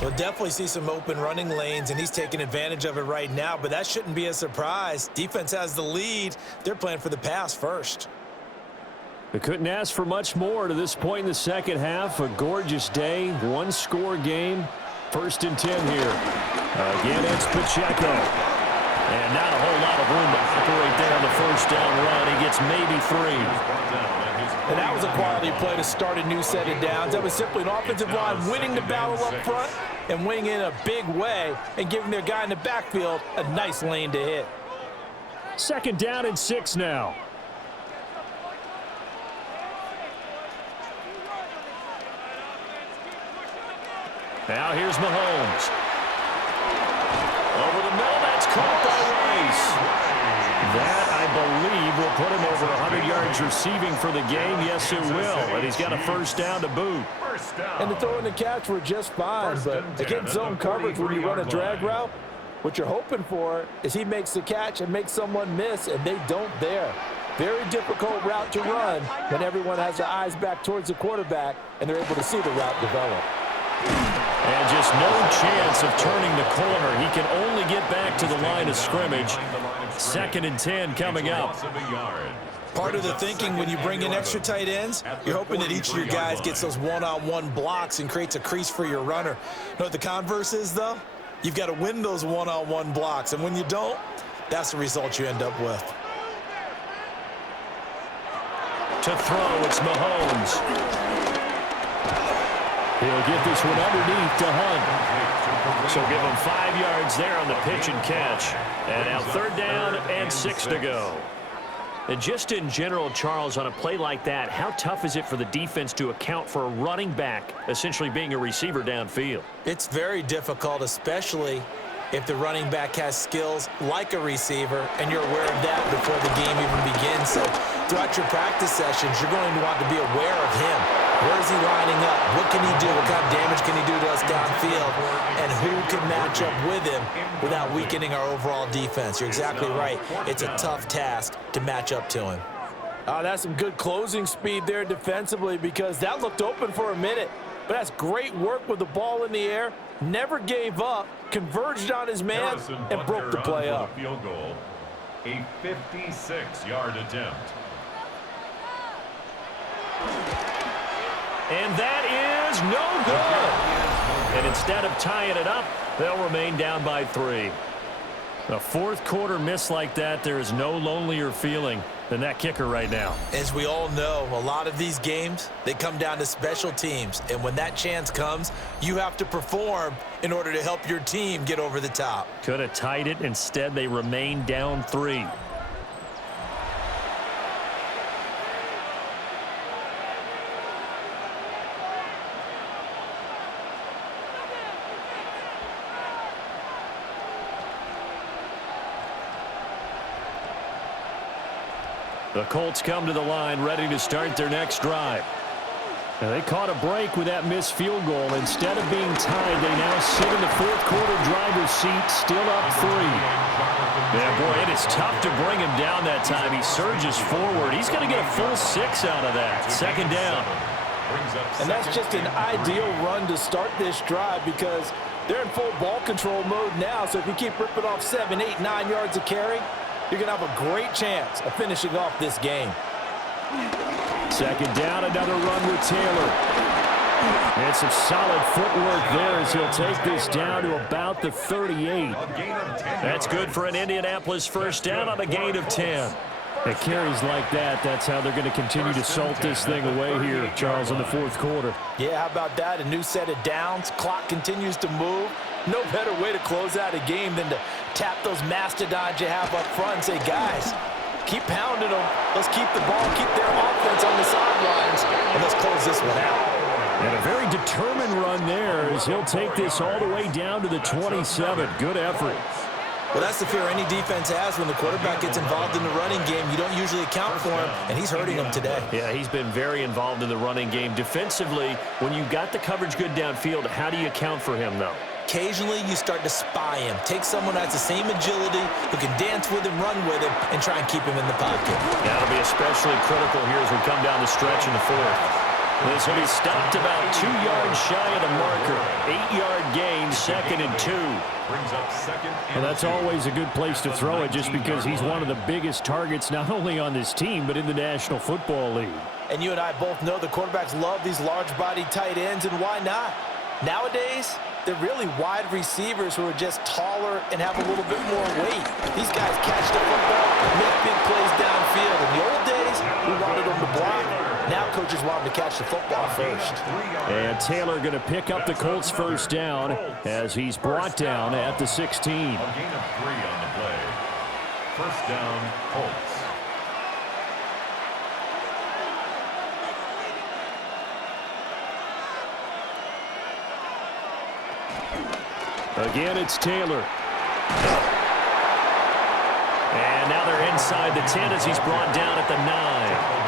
We'll definitely see some open running lanes, and he's taking advantage of it right now, but that shouldn't be a surprise. Defense has the lead. They're playing for the pass first. They couldn't ask for much more to this point in the second half. A gorgeous day, one-score game. 1st and 10 here. Again, it's Pacheco. And not a whole lot of room to operate there on the first down run. He gets maybe 3. And that was a quality play to start a new set of downs. That was simply an offensive line winning the battle up front and winning in a big way and giving their guy in the backfield a nice lane to hit. 2nd down and 6 now. Now here's Mahomes. Over the middle, that's caught by Rice. That, I believe, will put him over 100 yards receiving for the game. Yes, it will. And he's got a 1st down to boot. And the throw and the catch were just fine, but against zone coverage when you run a drag route, what you're hoping for is he makes the catch and makes someone miss, and they don't there. Very difficult route to run when everyone has their eyes back towards the quarterback and they're able to see the route develop. And just no chance of turning the corner. He can only get back to the line of scrimmage. 2nd and 10 coming up. Part of the thinking when you bring in extra tight ends, you're hoping that each of your guys gets those one-on-one blocks and creates a crease for your runner. You know what the converse is, though? You've got to win those one-on-one blocks, and when you don't, that's the result you end up with. To throw, it's Mahomes. He'll get this one underneath to Hunt. So give him 5 yards there on the pitch and catch. And now 3rd down and 6 to go. And just in general, Charles, on a play like that, how tough is it for the defense to account for a running back essentially being a receiver downfield? It's very difficult, especially if the running back has skills like a receiver, and you're aware of that before the game even begins. So throughout your practice sessions, you're going to want to be aware of him. Where is he lining up? What can he do? What kind of damage can he do to us downfield? And who can match up with him without weakening our overall defense? You're exactly right. It's a tough task to match up to him. That's some good closing speed there defensively, because that looked open for a minute. But that's great work with the ball in the air. Never gave up, converged on his man, and broke the play up. Field goal, a 56-yard attempt. And that is no good. And instead of tying it up, they'll remain down by 3. A 4th quarter miss like that, there is no lonelier feeling than that kicker right now. As we all know, a lot of these games, they come down to special teams. And when that chance comes, you have to perform in order to help your team get over the top. Could have tied it. Instead, they remain down 3. The Colts come to the line, ready to start their next drive. And they caught a break with that missed field goal. Instead of being tied, they now sit in the 4th quarter driver's seat, still up 3. Yeah, boy, it is tough to bring him down that time. He surges forward. He's going to get a full 6 out of that. 2nd down. And that's just an ideal run to start this drive, because they're in full ball control mode now. So if you keep ripping off 7, 8, 9 yards of carry, you're going to have a great chance of finishing off this game. 2nd down, another run with Taylor. And some solid footwork there as he'll take this down to about the 38. That's good for an Indianapolis 1st down on a gain of 10. It carries like that. That's how they're going to continue to salt this thing away here, Charles, in the 4th quarter. Yeah, how about that? A new set of downs. Clock continues to move. No better way to close out a game than to tap those mastodons you have up front and say, guys, keep pounding them. Let's keep the ball, keep their offense on the sidelines, and let's close this one out. And a very determined run there as he'll take this all the way down to the 27. Good effort. Well, that's the fear any defense has when the quarterback gets involved in the running game. You don't usually account for him, and he's hurting them today. Yeah, he's been very involved in the running game. Defensively, when you got the coverage good downfield, how do you account for him, though? Occasionally, you start to spy him. Take someone that has the same agility, who can dance with him, run with him, and try and keep him in the pocket. That'll be especially critical here as we come down the stretch in the 4th. This will be stopped about 2 yards shy of the marker. 8-yard gain, 2nd and 2. Brings up 2nd and Well, that's 2. always a good place to throw it just because he's one of the biggest targets not only on this team but in the National Football League. And you and I both know the quarterbacks love these large-bodied tight ends, and why not? Nowadays, they're really wide receivers who are just taller and have a little bit more weight. These guys catch the football, make big plays downfield. In the old days, we wanted them to block. Now coaches want them to catch the football first. And Taylor going to pick up the Colts first down as he's brought down at the 16. A gain of 3 on the play. First down, Colts. Again, it's Taylor. And now they're inside the 10 as he's brought down at the 9.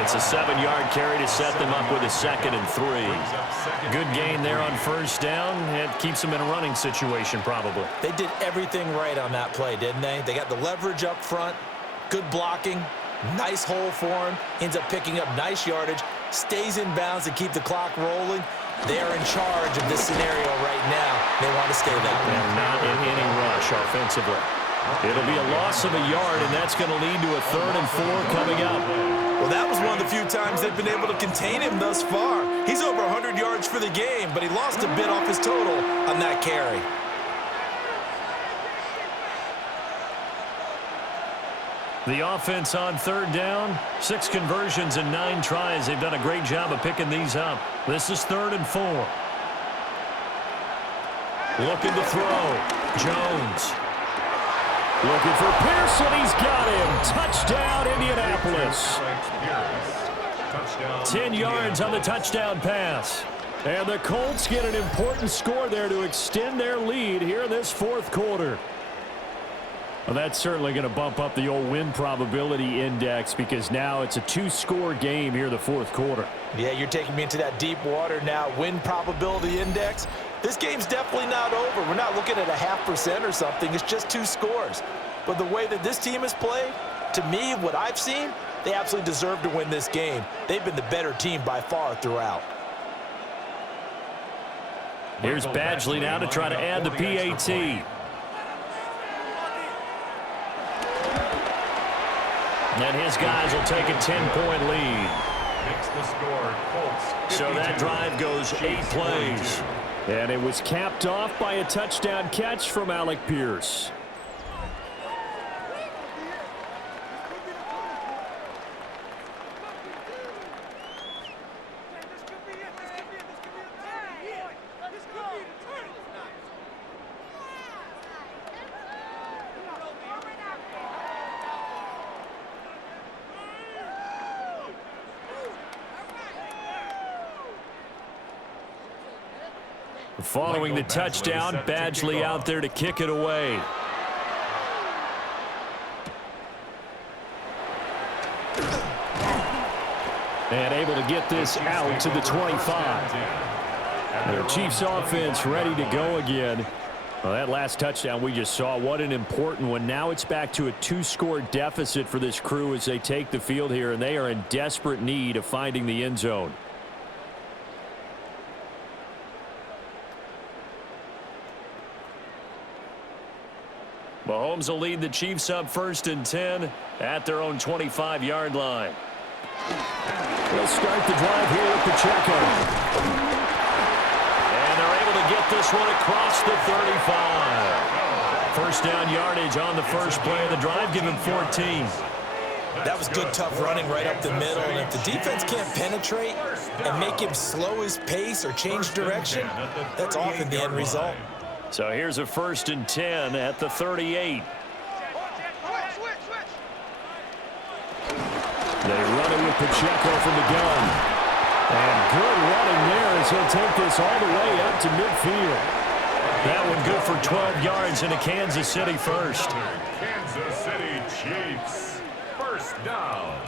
It's a 7-yard carry to set them up with a 2nd and 3. Good gain there on first down. It keeps them in a running situation probably. They did everything right on that play, didn't they? They got the leverage up front, good blocking, nice hole for him, ends up picking up nice yardage, stays in bounds to keep the clock rolling. They are in charge of this scenario right now. They want to stay that way. And not in any rush offensively. It'll be a loss of a yard, and that's going to lead to a 3rd and 4 coming up. Well, that was one of the few times they've been able to contain him thus far. He's over 100 yards for the game, but he lost a bit off his total on that carry. The offense on 3rd down, 6 conversions and 9 tries. They've done a great job of picking these up. This is 3rd and 4. Looking to throw. Jones. Looking for Pearson. He's got him. Touchdown, Indianapolis. 10 yards on the touchdown pass. And the Colts get an important score there to extend their lead here in this 4th quarter. Well, that's certainly going to bump up the old win probability index because now it's a 2-score game here in the 4th quarter. Yeah, you're taking me into that deep water now. Win probability index. This game's definitely not over. We're not looking at a 0.5% or something. It's just 2 scores. But the way that this team has played, to me, what I've seen, they absolutely deserve to win this game. They've been the better team by far throughout. Here's Badgley now to try to add the PAT. And his guys will take a 10-point lead. Makes the score, Colts. So that drive goes 8 plays. And it was capped off by a touchdown catch from Alec Pierce. Following the touchdown, Badgley out there to kick it away. And able to get this out to the 25. The Chiefs offense ready to go again. Well, that last touchdown we just saw, what an important one. Now it's back to a 2-score deficit for this crew as they take the field here, and they are in desperate need of finding the end zone. Mahomes will lead the Chiefs up 1st and 10 at their own 25-yard line. We'll start the drive here with Pacheco. And they're able to get this one across the 35. First down yardage on the first play of the drive, give him 14. That was good, tough running right up the middle. And if the defense can't penetrate and make him slow his pace or change direction, that's often the end result. So here's a 1st and 10 at the 38. They run it with Pacheco from the gun. And good running there as he'll take this all the way up to midfield. That one good for 12 yards into Kansas City first. Kansas City Chiefs. First down.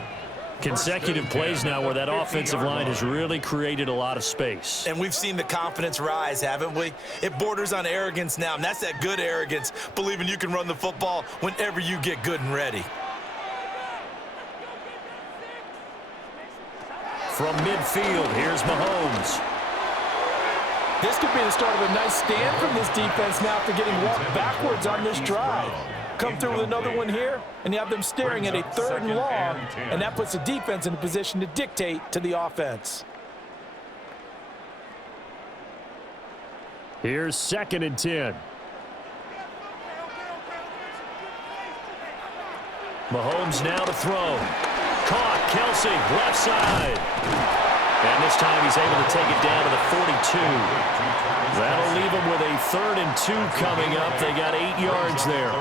Consecutive plays now where that offensive line has really created a lot of space. And we've seen the confidence rise, haven't we? It borders on arrogance now, and that's that good arrogance, believing you can run the football whenever you get good and ready. From midfield, here's Mahomes. This could be the start of a nice stand from this defense now after getting walked backwards on this drive. Come through with another one here, and you have them staring at a 3rd and long, and that puts the defense in a position to dictate to the offense. Here's 2nd and 10. Mahomes now to throw. Caught, Kelsey, left side. And this time he's able to take it down to the 42. That'll leave him with a 3rd and 2 coming up. They got 8 yards there.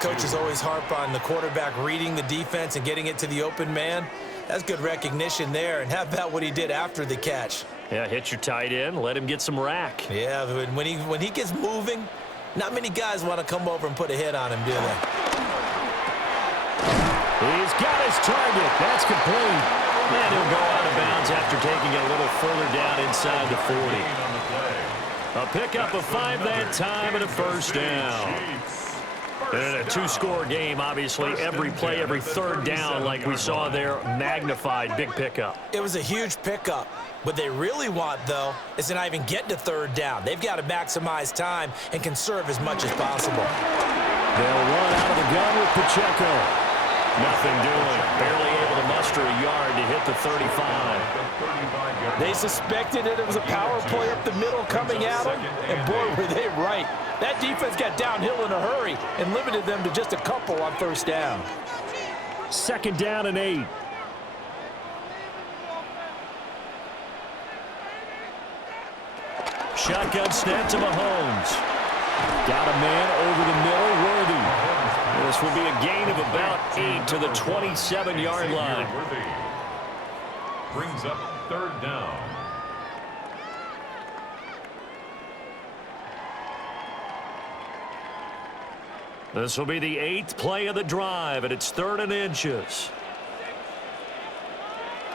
Coaches always harp on the quarterback reading the defense and getting it to the open man. That's good recognition there. And how about what he did after the catch? Yeah, hit your tight end, let him get some rack. Yeah, when he gets moving, not many guys want to come over and put a hit on him, do they? He's got his target. That's complete. And he'll go out of bounds after taking it a little further down inside the 40. A pickup of 5 that time and a 1st down. And in a 2-score game, obviously, every play, every 3rd down, like we saw there, magnified, big pickup. It was a huge pickup. What they really want, though, is to not even get to 3rd down. They've got to maximize time and conserve as much as possible. They'll run out of the gun with Pacheco. Nothing doing. Barely able to muster a yard to hit the 35. They suspected that it was a power play up the middle coming at them, and boy, were they right. That defense got downhill in a hurry and limited them to just a couple on 1st down. 2nd down and 8. Shotgun snap to Mahomes. Got a man over the middle, Worthy. This will be a gain of about 8 to the 27-yard line. Brings up 3rd down. This will be the 8th play of the drive, and it's 3rd and inches.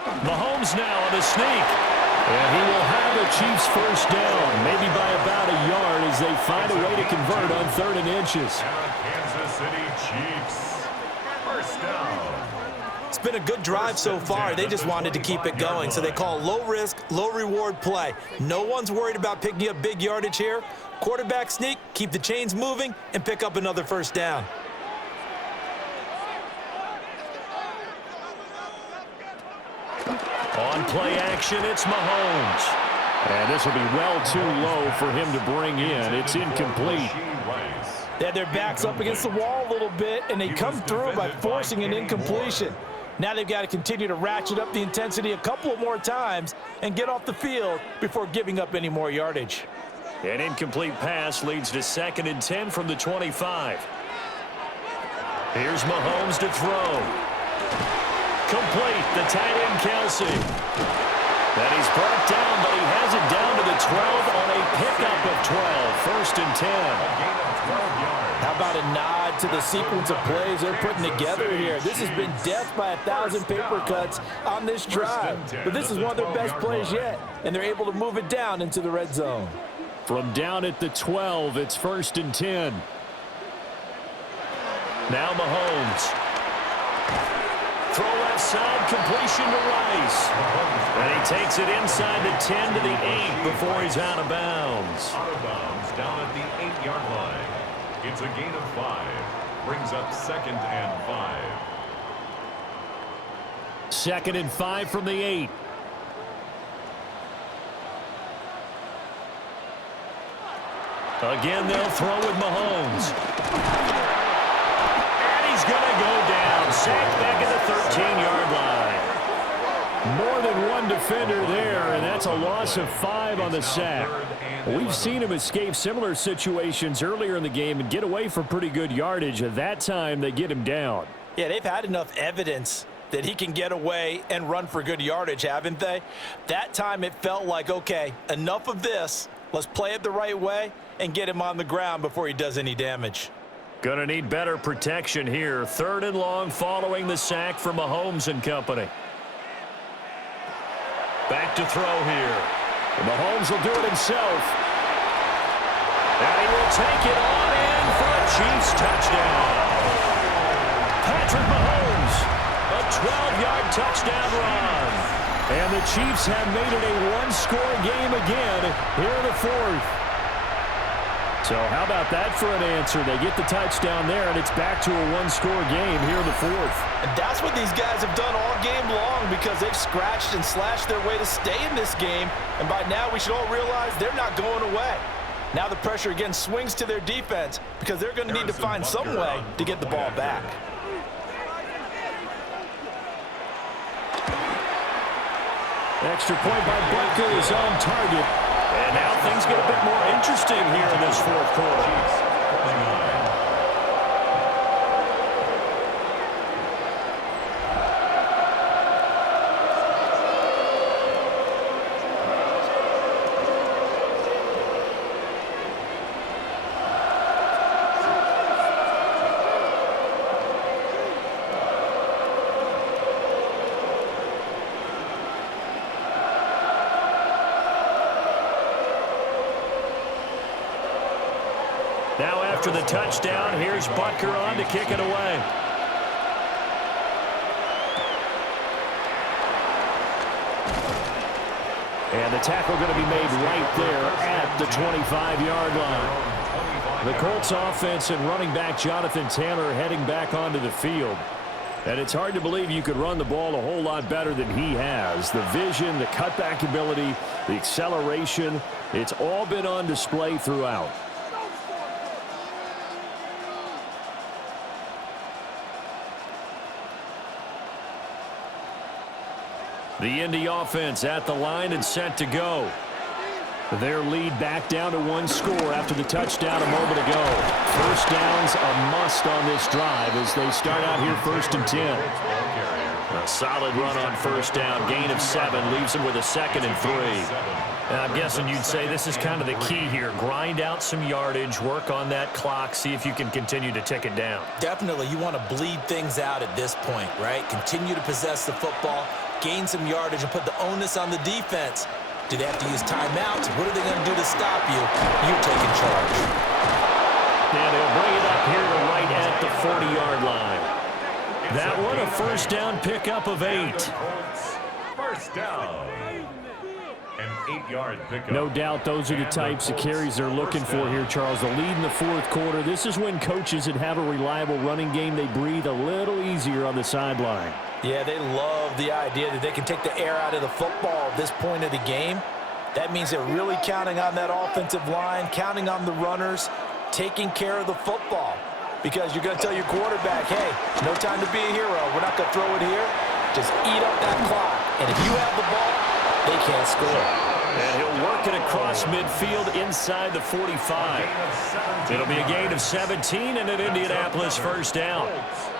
Mahomes now on the sneak. And he will have the Chiefs 1st down, maybe by about a yard as they find a way to convert on 3rd and inches. Kansas City Chiefs. 1st down. It's been a good drive so far. They just wanted to keep it going, so they call low-risk, low-reward play. No one's worried about picking up big yardage here. Quarterback sneak, keep the chains moving, and pick up another 1st down. On play action, it's Mahomes. And this will be well too low for him to bring in. It's incomplete. They had their backs up against the wall a little bit, and they come through by forcing an incompletion. Now they've got to continue to ratchet up the intensity a couple of more times and get off the field before giving up any more yardage. An incomplete pass leads to 2nd and 10 from the 25. Here's Mahomes to throw. Complete, the tight end Kelsey. And he's brought down, but he has it down to the 12 on a pickup of 12. 1st and 10. How about a nod to the sequence of plays they're putting together here? This has been death by 1,000 paper cuts on this drive. But this is one of their best plays yet, and they're able to move it down into the red zone. From down at the 12, it's 1st and 10. Now Mahomes. Throw left side, completion to Rice. And he takes it inside the 10 to the 8 before he's out of bounds. Out of bounds down at the 8-yard line. It's a gain of 5. Brings up 2nd and 5. 2nd and 5 from the 8. Again, they'll throw with Mahomes. And he's going to go down. Sacked back at the 13-yard line. More than one defender there, and that's a loss of 5 on the sack. We've seen him escape similar situations earlier in the game and get away for pretty good yardage. At that time, they get him down. Yeah, they've had enough evidence that he can get away and run for good yardage, haven't they? That time it felt like, okay, enough of this. Let's play it the right way and get him on the ground before he does any damage. Gonna need better protection here. 3rd and long following the sack from Mahomes and company. Back to throw here. And Mahomes will do it himself. And he will take it on in for a Chiefs touchdown. Patrick Mahomes, a 12-yard touchdown run. And the Chiefs have made it a one-score game again here in the fourth. So how about that for an answer? They get the touchdown there, and it's back to a one-score game here in the fourth. And that's what these guys have done all game long because they've scratched and slashed their way to stay in this game. And by now, we should all realize they're not going away. Now the pressure again swings to their defense because they're going to need to find some way to get the ball back. Extra point by Butker is on target. And now things get a bit more interesting here in this fourth quarter. Now after the touchdown, here's Butker on to kick it away. And the tackle going to be made right there at the 25-yard line. The Colts offense and running back Jonathan Taylor heading back onto the field. And it's hard to believe you could run the ball a whole lot better than he has. The vision, the cutback ability, the acceleration, it's all been on display throughout. The Indy offense at the line and set to go. Their lead back down to one score after the touchdown a moment ago. First down's a must on this drive as they start out here 1st and 10. A solid run on first down. Gain of 7 leaves them with a 2nd and 3. And I'm guessing you'd say this is kind of the key here. Grind out some yardage, work on that clock, see if you can continue to tick it down. Definitely, you want to bleed things out at this point, right? Continue to possess the football, gain some yardage, and put the onus on the defense. Do they have to use timeouts? What are they going to do to stop you? You're taking charge. And they'll bring it up here to right at the 40-yard line. That one, a first down pickup of 8. First down. An 8-yard pickup. No doubt those are the types of carries they're looking for here, Charles. The lead in the fourth quarter. This is when coaches that have a reliable running game, they breathe a little easier on the sideline. Yeah, they love the idea that they can take the air out of the football at this point of the game. That means they're really counting on that offensive line, counting on the runners, taking care of the football. Because you're going to tell your quarterback, hey, no time to be a hero. We're not going to throw it here. Just eat up that clock. And if you have the ball, they can't score. And he'll work it across midfield inside the 45. It'll be a gain of 17 and an Indianapolis first down.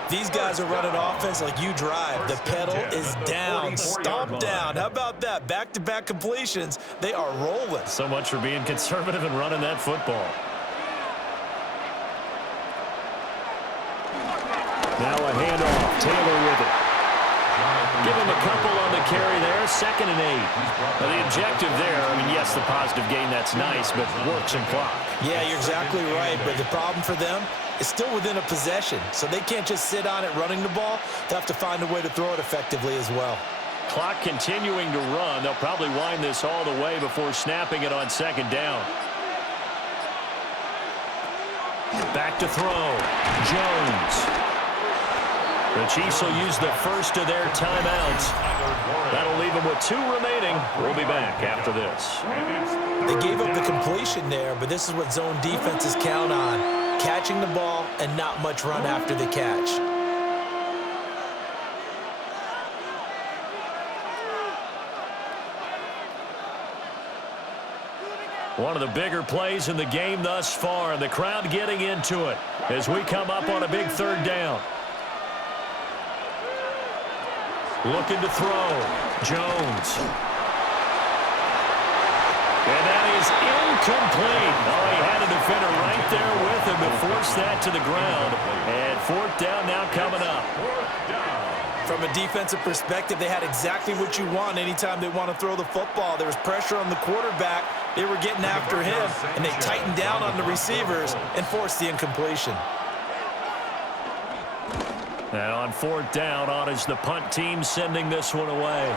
These guys are running offense like you drive. The pedal is down, stomp down. How about that? Back-to-back completions. They are rolling. So much for being conservative and running that football. Now a handoff. Taylor with it. Give him a couple on the carry there. 2nd and 8. Now the objective there, I mean, yes, the positive gain, that's nice, but work some clock. Yeah, you're exactly right. But the problem for them is still within a possession. So they can't just sit on it running the ball. They'll have to find a way to throw it effectively as well. Clock continuing to run. They'll probably wind this all the way before snapping it on 2nd down. Back to throw. Jones. The Chiefs will use the first of their timeouts. That'll leave them with 2 remaining. We'll be back after this. They gave up the completion there, but this is what zone defenses count on. Catching the ball and not much run after the catch. One of the bigger plays in the game thus far, and the crowd getting into it as we come up on a big 3rd down. Looking to throw. Jones. And that is incomplete. Oh, he had a defender right there with him to force that to the ground. And 4th down now coming up. From a defensive perspective, they had exactly what you want anytime they want to throw the football. There was pressure on the quarterback. They were getting after him, and they tightened down on the receivers and forced the incompletion. And on 4th down, on is the punt team sending this one away.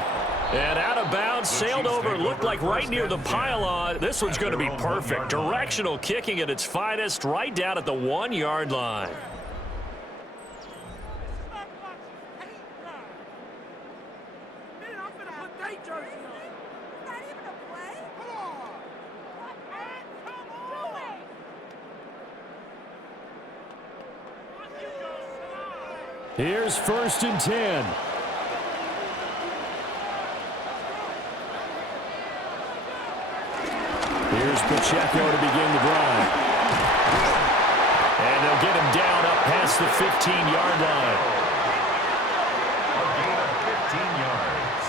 And out of bounds, sailed over, looked like right near the pylon. This one's going to be perfect. Directional kicking at its finest, right down at the 1-yard line. Here's 1st and 10. Here's Pacheco to begin the drive. And they'll get him down up past the 15-yard line. A gain of 15 yards.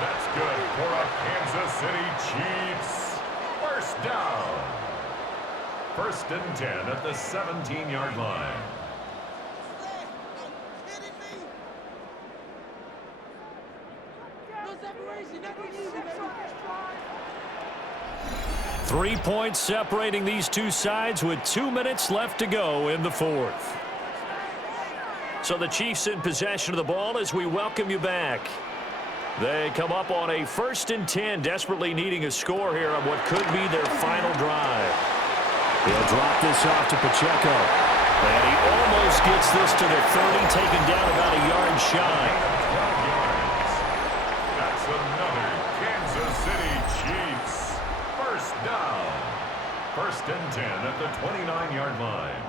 That's good for a Kansas City Chiefs. First down. 1st and 10 at the 17-yard line. 3 points separating these two sides with 2 minutes left to go in the 4th. So the Chiefs in possession of the ball as we welcome you back. They come up on a 1st and 10, desperately needing a score here on what could be their final drive. He'll drop this off to Pacheco. And he almost gets this to the 30, taken down about a yard shy. 12 yards. That's another Kansas City Chiefs. First down. 1st and 10 at the 29-yard line.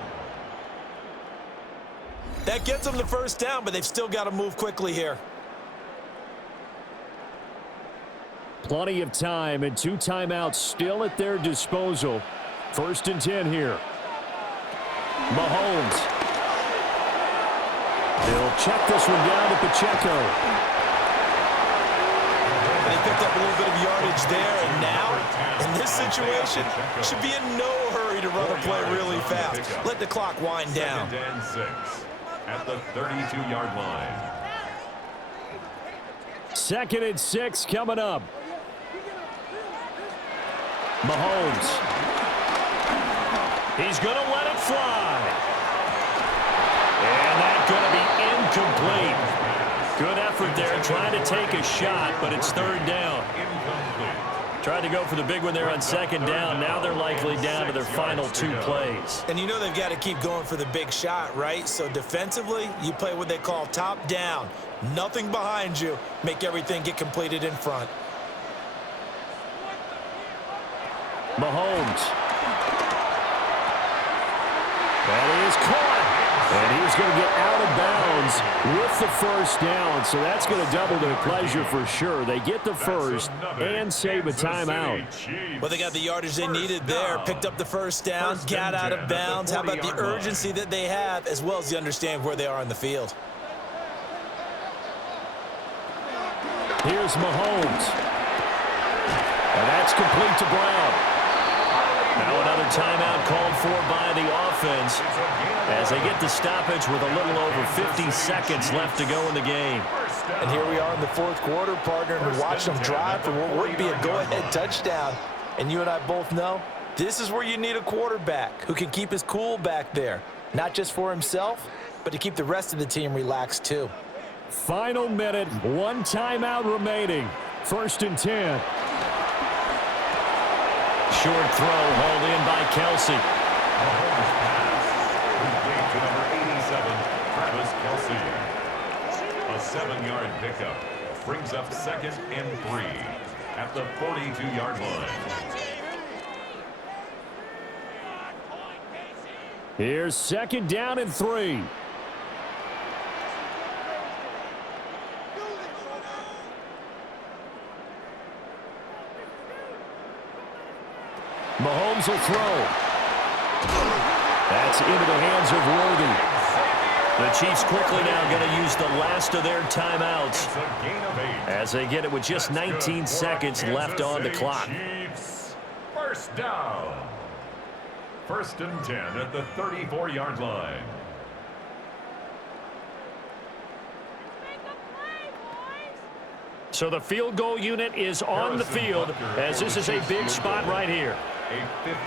That gets them the first down, but they've still got to move quickly here. Plenty of time and 2 timeouts still at their disposal. 1st and 10 here. Mahomes. He'll check this one down to Pacheco. They picked up a little bit of yardage there, and now, in this situation, should be in no hurry to run a play really fast. Let the clock wind down. 2nd and 6 at the 32-yard line. 2nd and 6 coming up. Mahomes. He's going to let it fly. And that's going to be incomplete. Good effort there trying to take a shot, but it's 3rd down. Tried to go for the big one there on 2nd down. Now they're likely down to their final 2 plays. And you know they've got to keep going for the big shot, right? So defensively, you play what they call top down. Nothing behind you. Make everything get completed in front. Mahomes. That is caught. And he's going to get out of bounds with the first down. So that's going to double their pleasure for sure. They get the first and save a timeout. Well, they got the yardage they needed there. Picked up the first down, got out of bounds. How about the urgency that they have as well as the understand where they are on the field? Here's Mahomes. And that's complete to Brown. Now another timeout called for by the offense as they get the stoppage with a little over 50 seconds left to go in the game. And here we are in the 4th quarter, partner, and watch them drive for what would be a go-ahead touchdown. And you and I both know this is where you need a quarterback who can keep his cool back there, not just for himself, but to keep the rest of the team relaxed too. Final minute, 1 timeout remaining. 1st and 10. Short throw hauled in by Kelsey. Mahomes pass. Complete to number 87, Travis Kelsey. A 7-yard pickup. Brings up 2nd and 3 at the 42-yard line. Here's 2nd down and 3. Mahomes will throw. That's into the hands of Worthy. The Chiefs quickly now going to use the last of their timeouts as they get it with just 19 seconds left on the clock. Chiefs. First down. 1st and 10 at the 34-yard line. So the field goal unit is on the field as this is a big spot right here.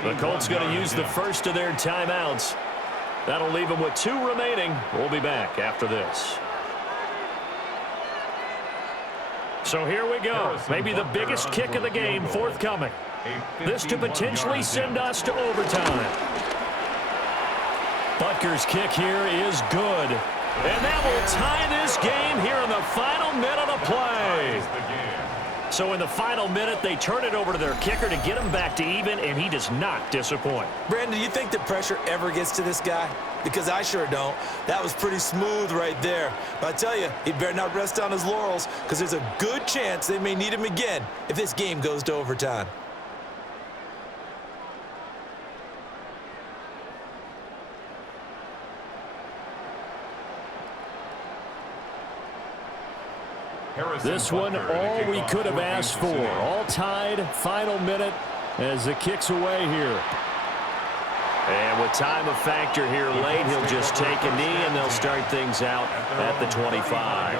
The Colts going to use the first of their timeouts. That'll leave them with 2 remaining. We'll be back after this. So here we go. Maybe the biggest kick of the game forthcoming. This to potentially send us to overtime. Butker's kick here is good. And that will tie this game here in the final minute of play. So in the final minute, they turn it over to their kicker to get him back to even, and he does not disappoint. Brandon, do you think the pressure ever gets to this guy? Because I sure don't. That was pretty smooth right there. But I tell you, he better not rest on his laurels, because there's a good chance they may need him again if this game goes to overtime. This one, all we could have asked for. All tied, final minute as the kick's away here. And with time of factor here late, he'll just take a knee, and they'll start things out at the 25.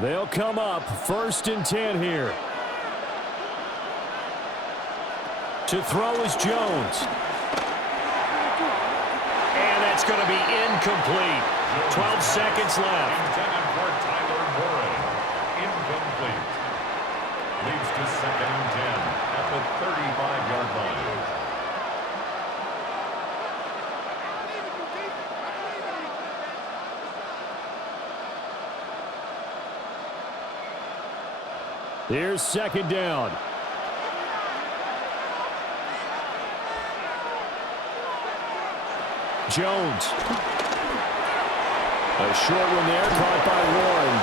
They'll come up 1st and 10 here. To throw is Jones. And that's going to be incomplete. 12 seconds left. Intended for Tyler Warren. Incomplete. Leads to 2nd and 10 at the 35-yard line. Here's 2nd down. Jones. A short one there, caught by Warren.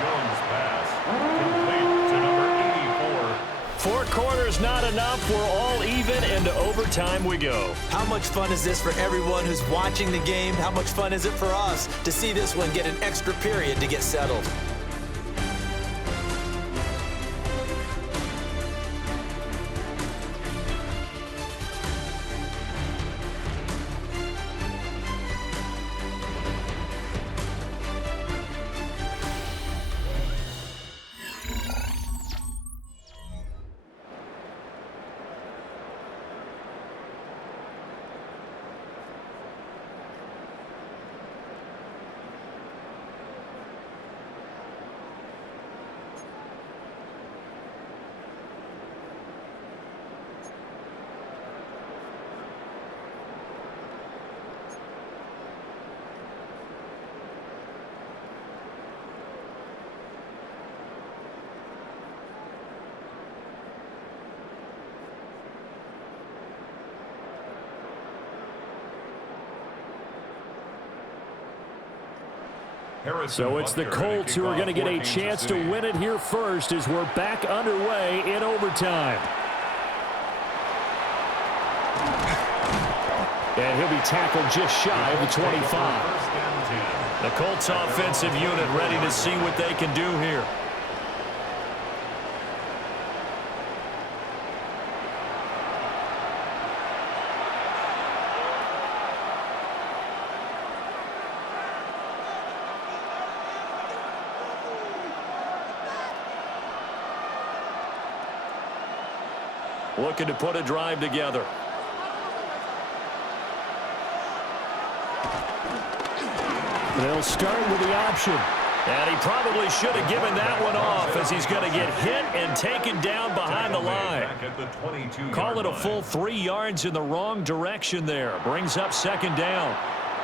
Jones pass. Complete to number 84. 4 quarters not enough. We're all even, and to overtime we go. How much fun is this for everyone who's watching the game? How much fun is it for us to see this one get an extra period to get settled? So it's the Colts who are going to get a chance to win it here first as we're back underway in overtime. And he'll be tackled just shy of the 25. The Colts offensive unit ready to see what they can do here. Looking to put a drive together. They'll start with the option. And he probably should have given that one off as he's going to get hit and taken down behind the line. Call it a full 3 yards in the wrong direction there. Brings up 2nd down.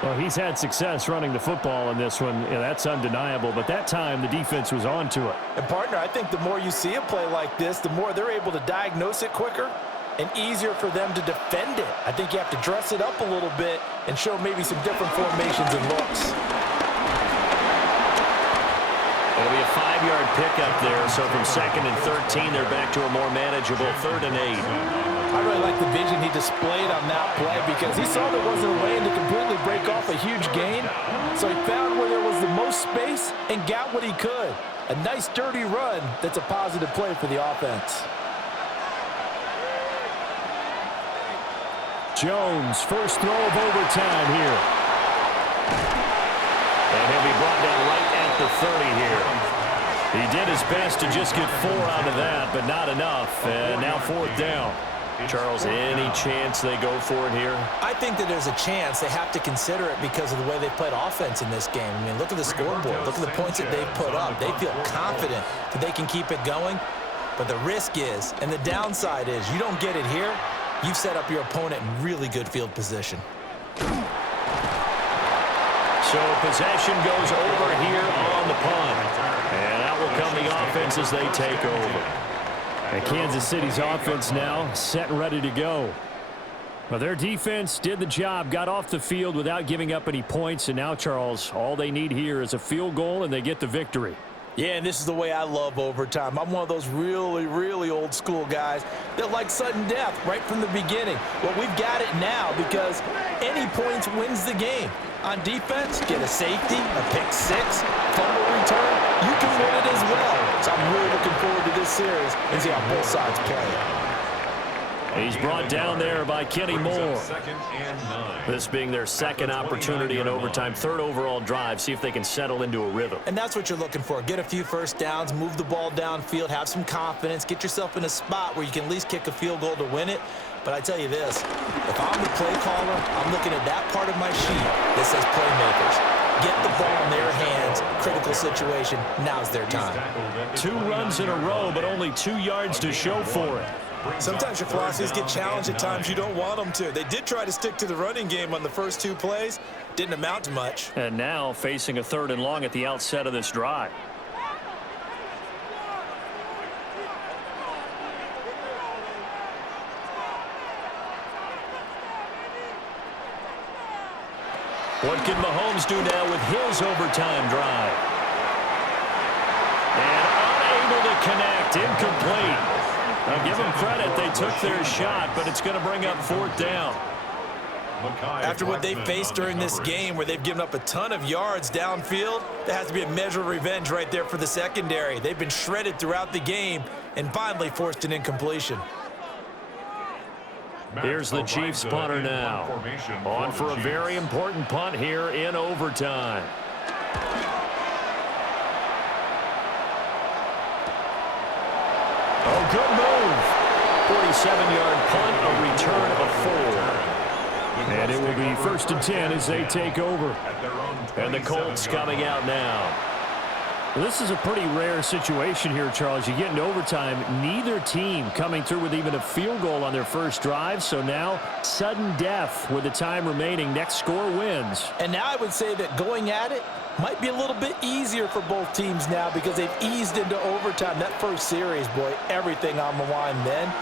Well, he's had success running the football in this one. Yeah, that's undeniable. But that time, the defense was on to it. And, partner, I think the more you see a play like this, the more they're able to diagnose it quicker and easier for them to defend it. I think you have to dress it up a little bit and show maybe some different formations and looks. It'll be a 5-yard pickup there. So from 2nd and 13, they're back to a more manageable 3rd and 8. I really like the vision he displayed on that play because he saw there wasn't a way to completely break off a huge gain. So he found where there was the most space and got what he could. A nice, dirty run that's a positive play for the offense. Jones, first throw of overtime here. And he'll be brought down right at the 30 here. He did his best to just get 4 out of that, but not enough. And now 4th down. Charles, any chance they go for it here? I think that there's a chance. They have to consider it because of the way they played offense in this game. I mean, look at the scoreboard. Look at the points that they've put up. They feel confident that they can keep it going. But the risk is, and the downside is, you don't get it here, you've set up your opponent in really good field position. So possession goes over here on the punt. And out will come the offense as they take over. And Kansas City's offense now set and ready to go. Well, their defense did the job, got off the field without giving up any points. And now, Charles, all they need here is a field goal, and they get the victory. Yeah, and this is the way I love overtime. I'm one of those really, really old school guys that like sudden death right from the beginning. Well, we've got it now because any points wins the game. On defense, get a safety, a pick six, fumble return, you can win it as well. So I'm really looking forward to this series and see how both sides play it. He's brought down there by Kenny Moore. This being their second opportunity in overtime, 3rd overall drive. See if they can settle into a rhythm. And that's what you're looking for. Get a few first downs, move the ball downfield, have some confidence, get yourself in a spot where you can at least kick a field goal to win it. But I tell you this, if I'm the play caller, I'm looking at that part of my sheet that says playmakers. Get the ball in their hands, critical situation, now's their time. 2 runs in a row, but only 2 yards to show for it. Sometimes your philosophies get challenged at times you don't want them to. They did try to stick to the running game on the first 2 plays. Didn't amount to much. And now facing a 3rd and long at the outset of this drive. What can Mahomes do now with his overtime drive? And unable to connect, incomplete. Now give them credit, they took their shot, but it's going to bring up 4th down. After what they faced during this game where they've given up a ton of yards downfield, there has to be a measure of revenge right there for the secondary. They've been shredded throughout the game and finally forced an incompletion. Here's the Chiefs punter now. On for a very important punt here in overtime. Oh, good move. 47-yard punt, a return of 4. And it will be 1st and 10 as they take over. And the Colts coming out now. Well, this is a pretty rare situation here, Charles. You get into overtime, neither team coming through with even a field goal on their first drive. So now, sudden death with the time remaining. Next score wins. And now I would say that going at it might be a little bit easier for both teams now because they've eased into overtime. That first series, boy, everything on the line then.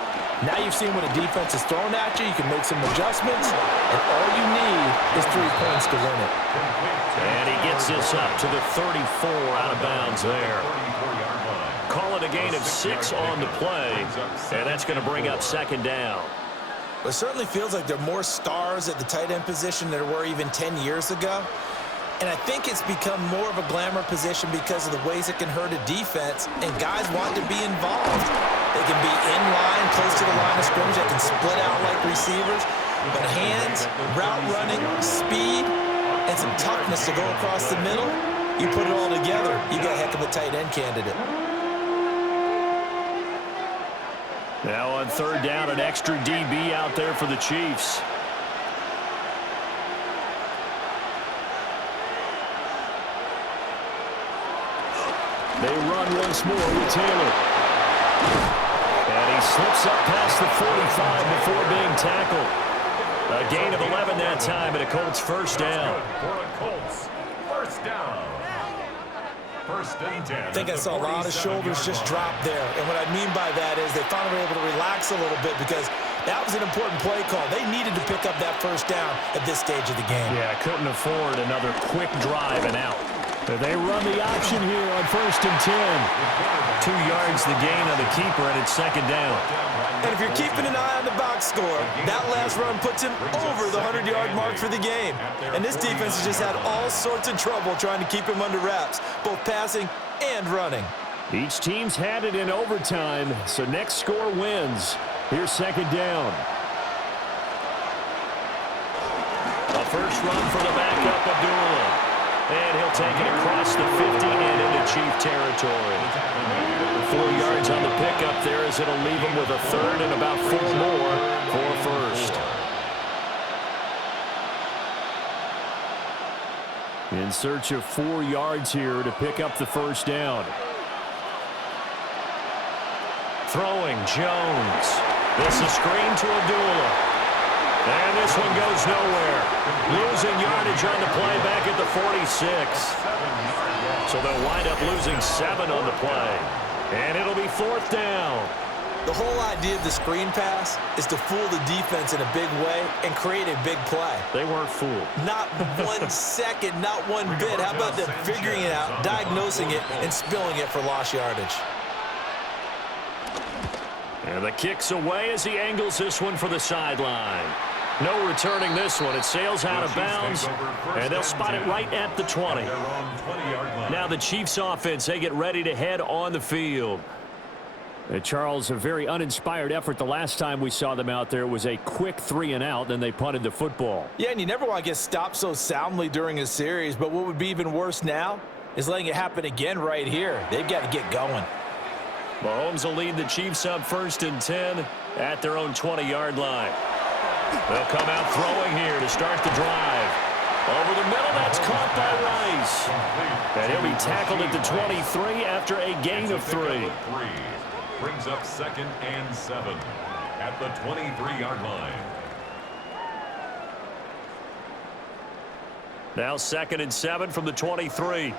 Now you've seen what a defense is thrown at you. You can make some adjustments, and all you need is 3 points to win it. And he gets this up to the 34 out of bounds there. Call it a gain of 6 on the play, and that's going to bring up 2nd down. It certainly feels like there are more stars at the tight end position than there were even 10 years ago. And I think it's become more of a glamour position because of the ways it can hurt a defense, and guys want to be involved. They can be in line, close to the line of scrimmage. They can split out like receivers. But hands, route running, speed, and some toughness to go across the middle, you put it all together, you got a heck of a tight end candidate. Now on 3rd down, an extra DB out there for the Chiefs. They run once more with Taylor. And he slips up past the 45 before being tackled. A gain of 11 that time, and a Colts 1st down. For a Colts 1st down. 1st and 10. I think I saw a lot of shoulders just drop there. And what I mean by that is they finally were able to relax a little bit because that was an important play call. They needed to pick up that 1st down at this stage of the game. Yeah, couldn't afford another quick drive and out. They run the option here on 1st and 10. 2 yards the gain on the keeper, and it's 2nd down. And if you're keeping an eye on the box score, that last run puts him over the 100-yard mark for the game. And this defense has just had all sorts of trouble trying to keep him under wraps, both passing and running. Each team's had it in overtime, so next score wins. Here's 2nd down. A first run for the backup, Abdullah. And he'll take it across the 50 and into Chief territory. 4 yards on the pickup there as it'll leave him with a third and about 4 more for first. In search of 4 yards here to pick up the first down. Throwing, Jones. This is screen to Abdullah. And this one goes nowhere. Losing yardage on the play back at the 46. So they'll wind up losing 7 on the play. And it'll be 4th down. The whole idea of the screen pass is to fool the defense in a big way and create a big play. They weren't fooled. Not 1 second, not 1 bit. How about them figuring it out, diagnosing it, and spilling it for lost yardage? And the kick's away as he angles this one for the sideline. No returning this one. It sails out of bounds, and they'll spot it right at the 20. Now the Chiefs offense, they get ready to head on the field. Charles, a very uninspired effort the last time we saw them out there. Was a quick 3 and out, then they punted the football. Yeah, and you never want to get stopped so soundly during a series, but what would be even worse now is letting it happen again right here. They've got to get going. Mahomes will lead the Chiefs up 1st and 10 at their own 20-yard line. They'll come out throwing here to start the drive. Over the middle, that's caught by Rice. And he'll be tackled at the 23 after a gain of 3. Brings up 2nd and 7 at the 23-yard line. Now 2nd and 7 from the 23.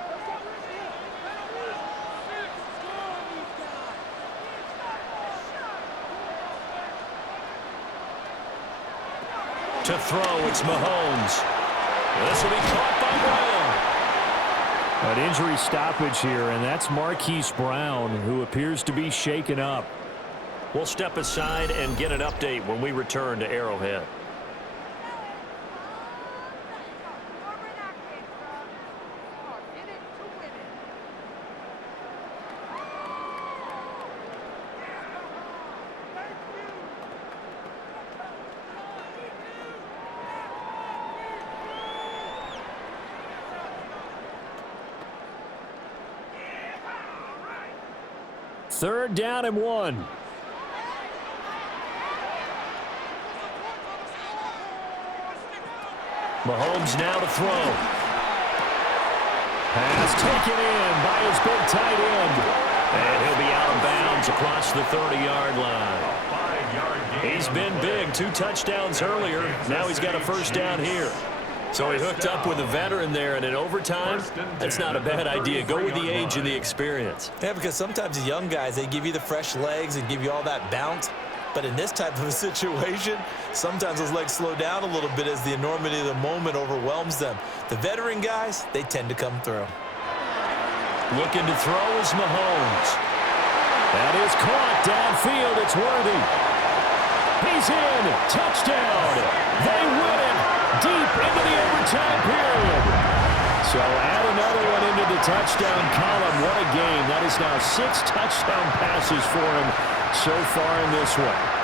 To throw, it's Mahomes. This will be caught by Brown. An injury stoppage here, and that's Marquise Brown, who appears to be shaken up. We'll step aside and get an update when we return to Arrowhead. Third down and 1. Mahomes now to throw. Pass taken in by his big tight end. And he'll be out of bounds across the 30-yard line. He's been big. 2 touchdowns earlier. Now he's got a first down here. So he hooked up with a veteran there, and in overtime, that's not a bad idea. Go with the age and the experience. Yeah, because sometimes the young guys, they give you the fresh legs and give you all that bounce. But in this type of a situation, sometimes those legs slow down a little bit as the enormity of the moment overwhelms them. The veteran guys, they tend to come through. Looking to throw is Mahomes. That is caught downfield. It's Worthy. He's in. Touchdown. They win it deep into the overtime period. So add another one into the touchdown column. What a game. That is now 6 touchdown passes for him so far in this one.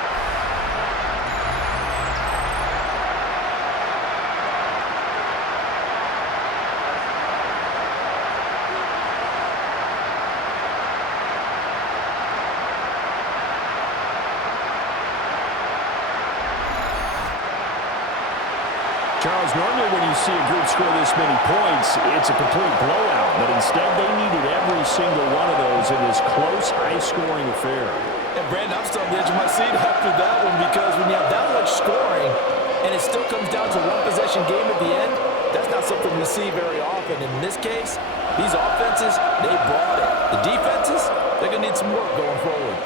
Charles, normally when you see a group score this many points, it's a complete blowout. But instead, they needed every single one of those in this close, high-scoring affair. And Brandon, I'm still on the edge of my seat after that one, because when you have that much scoring and it still comes down to one possession game at the end, that's not something we see very often. In this case, these offenses, they brought it. The defenses, they're going to need some work going forward.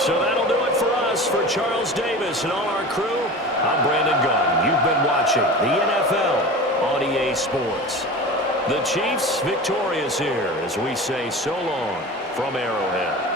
So that'll do it for us. For Charles Davis and all our crew, I'm Brandon Gunn. You've been watching the NFL on EA Sports. The Chiefs victorious here as we say so long from Arrowhead.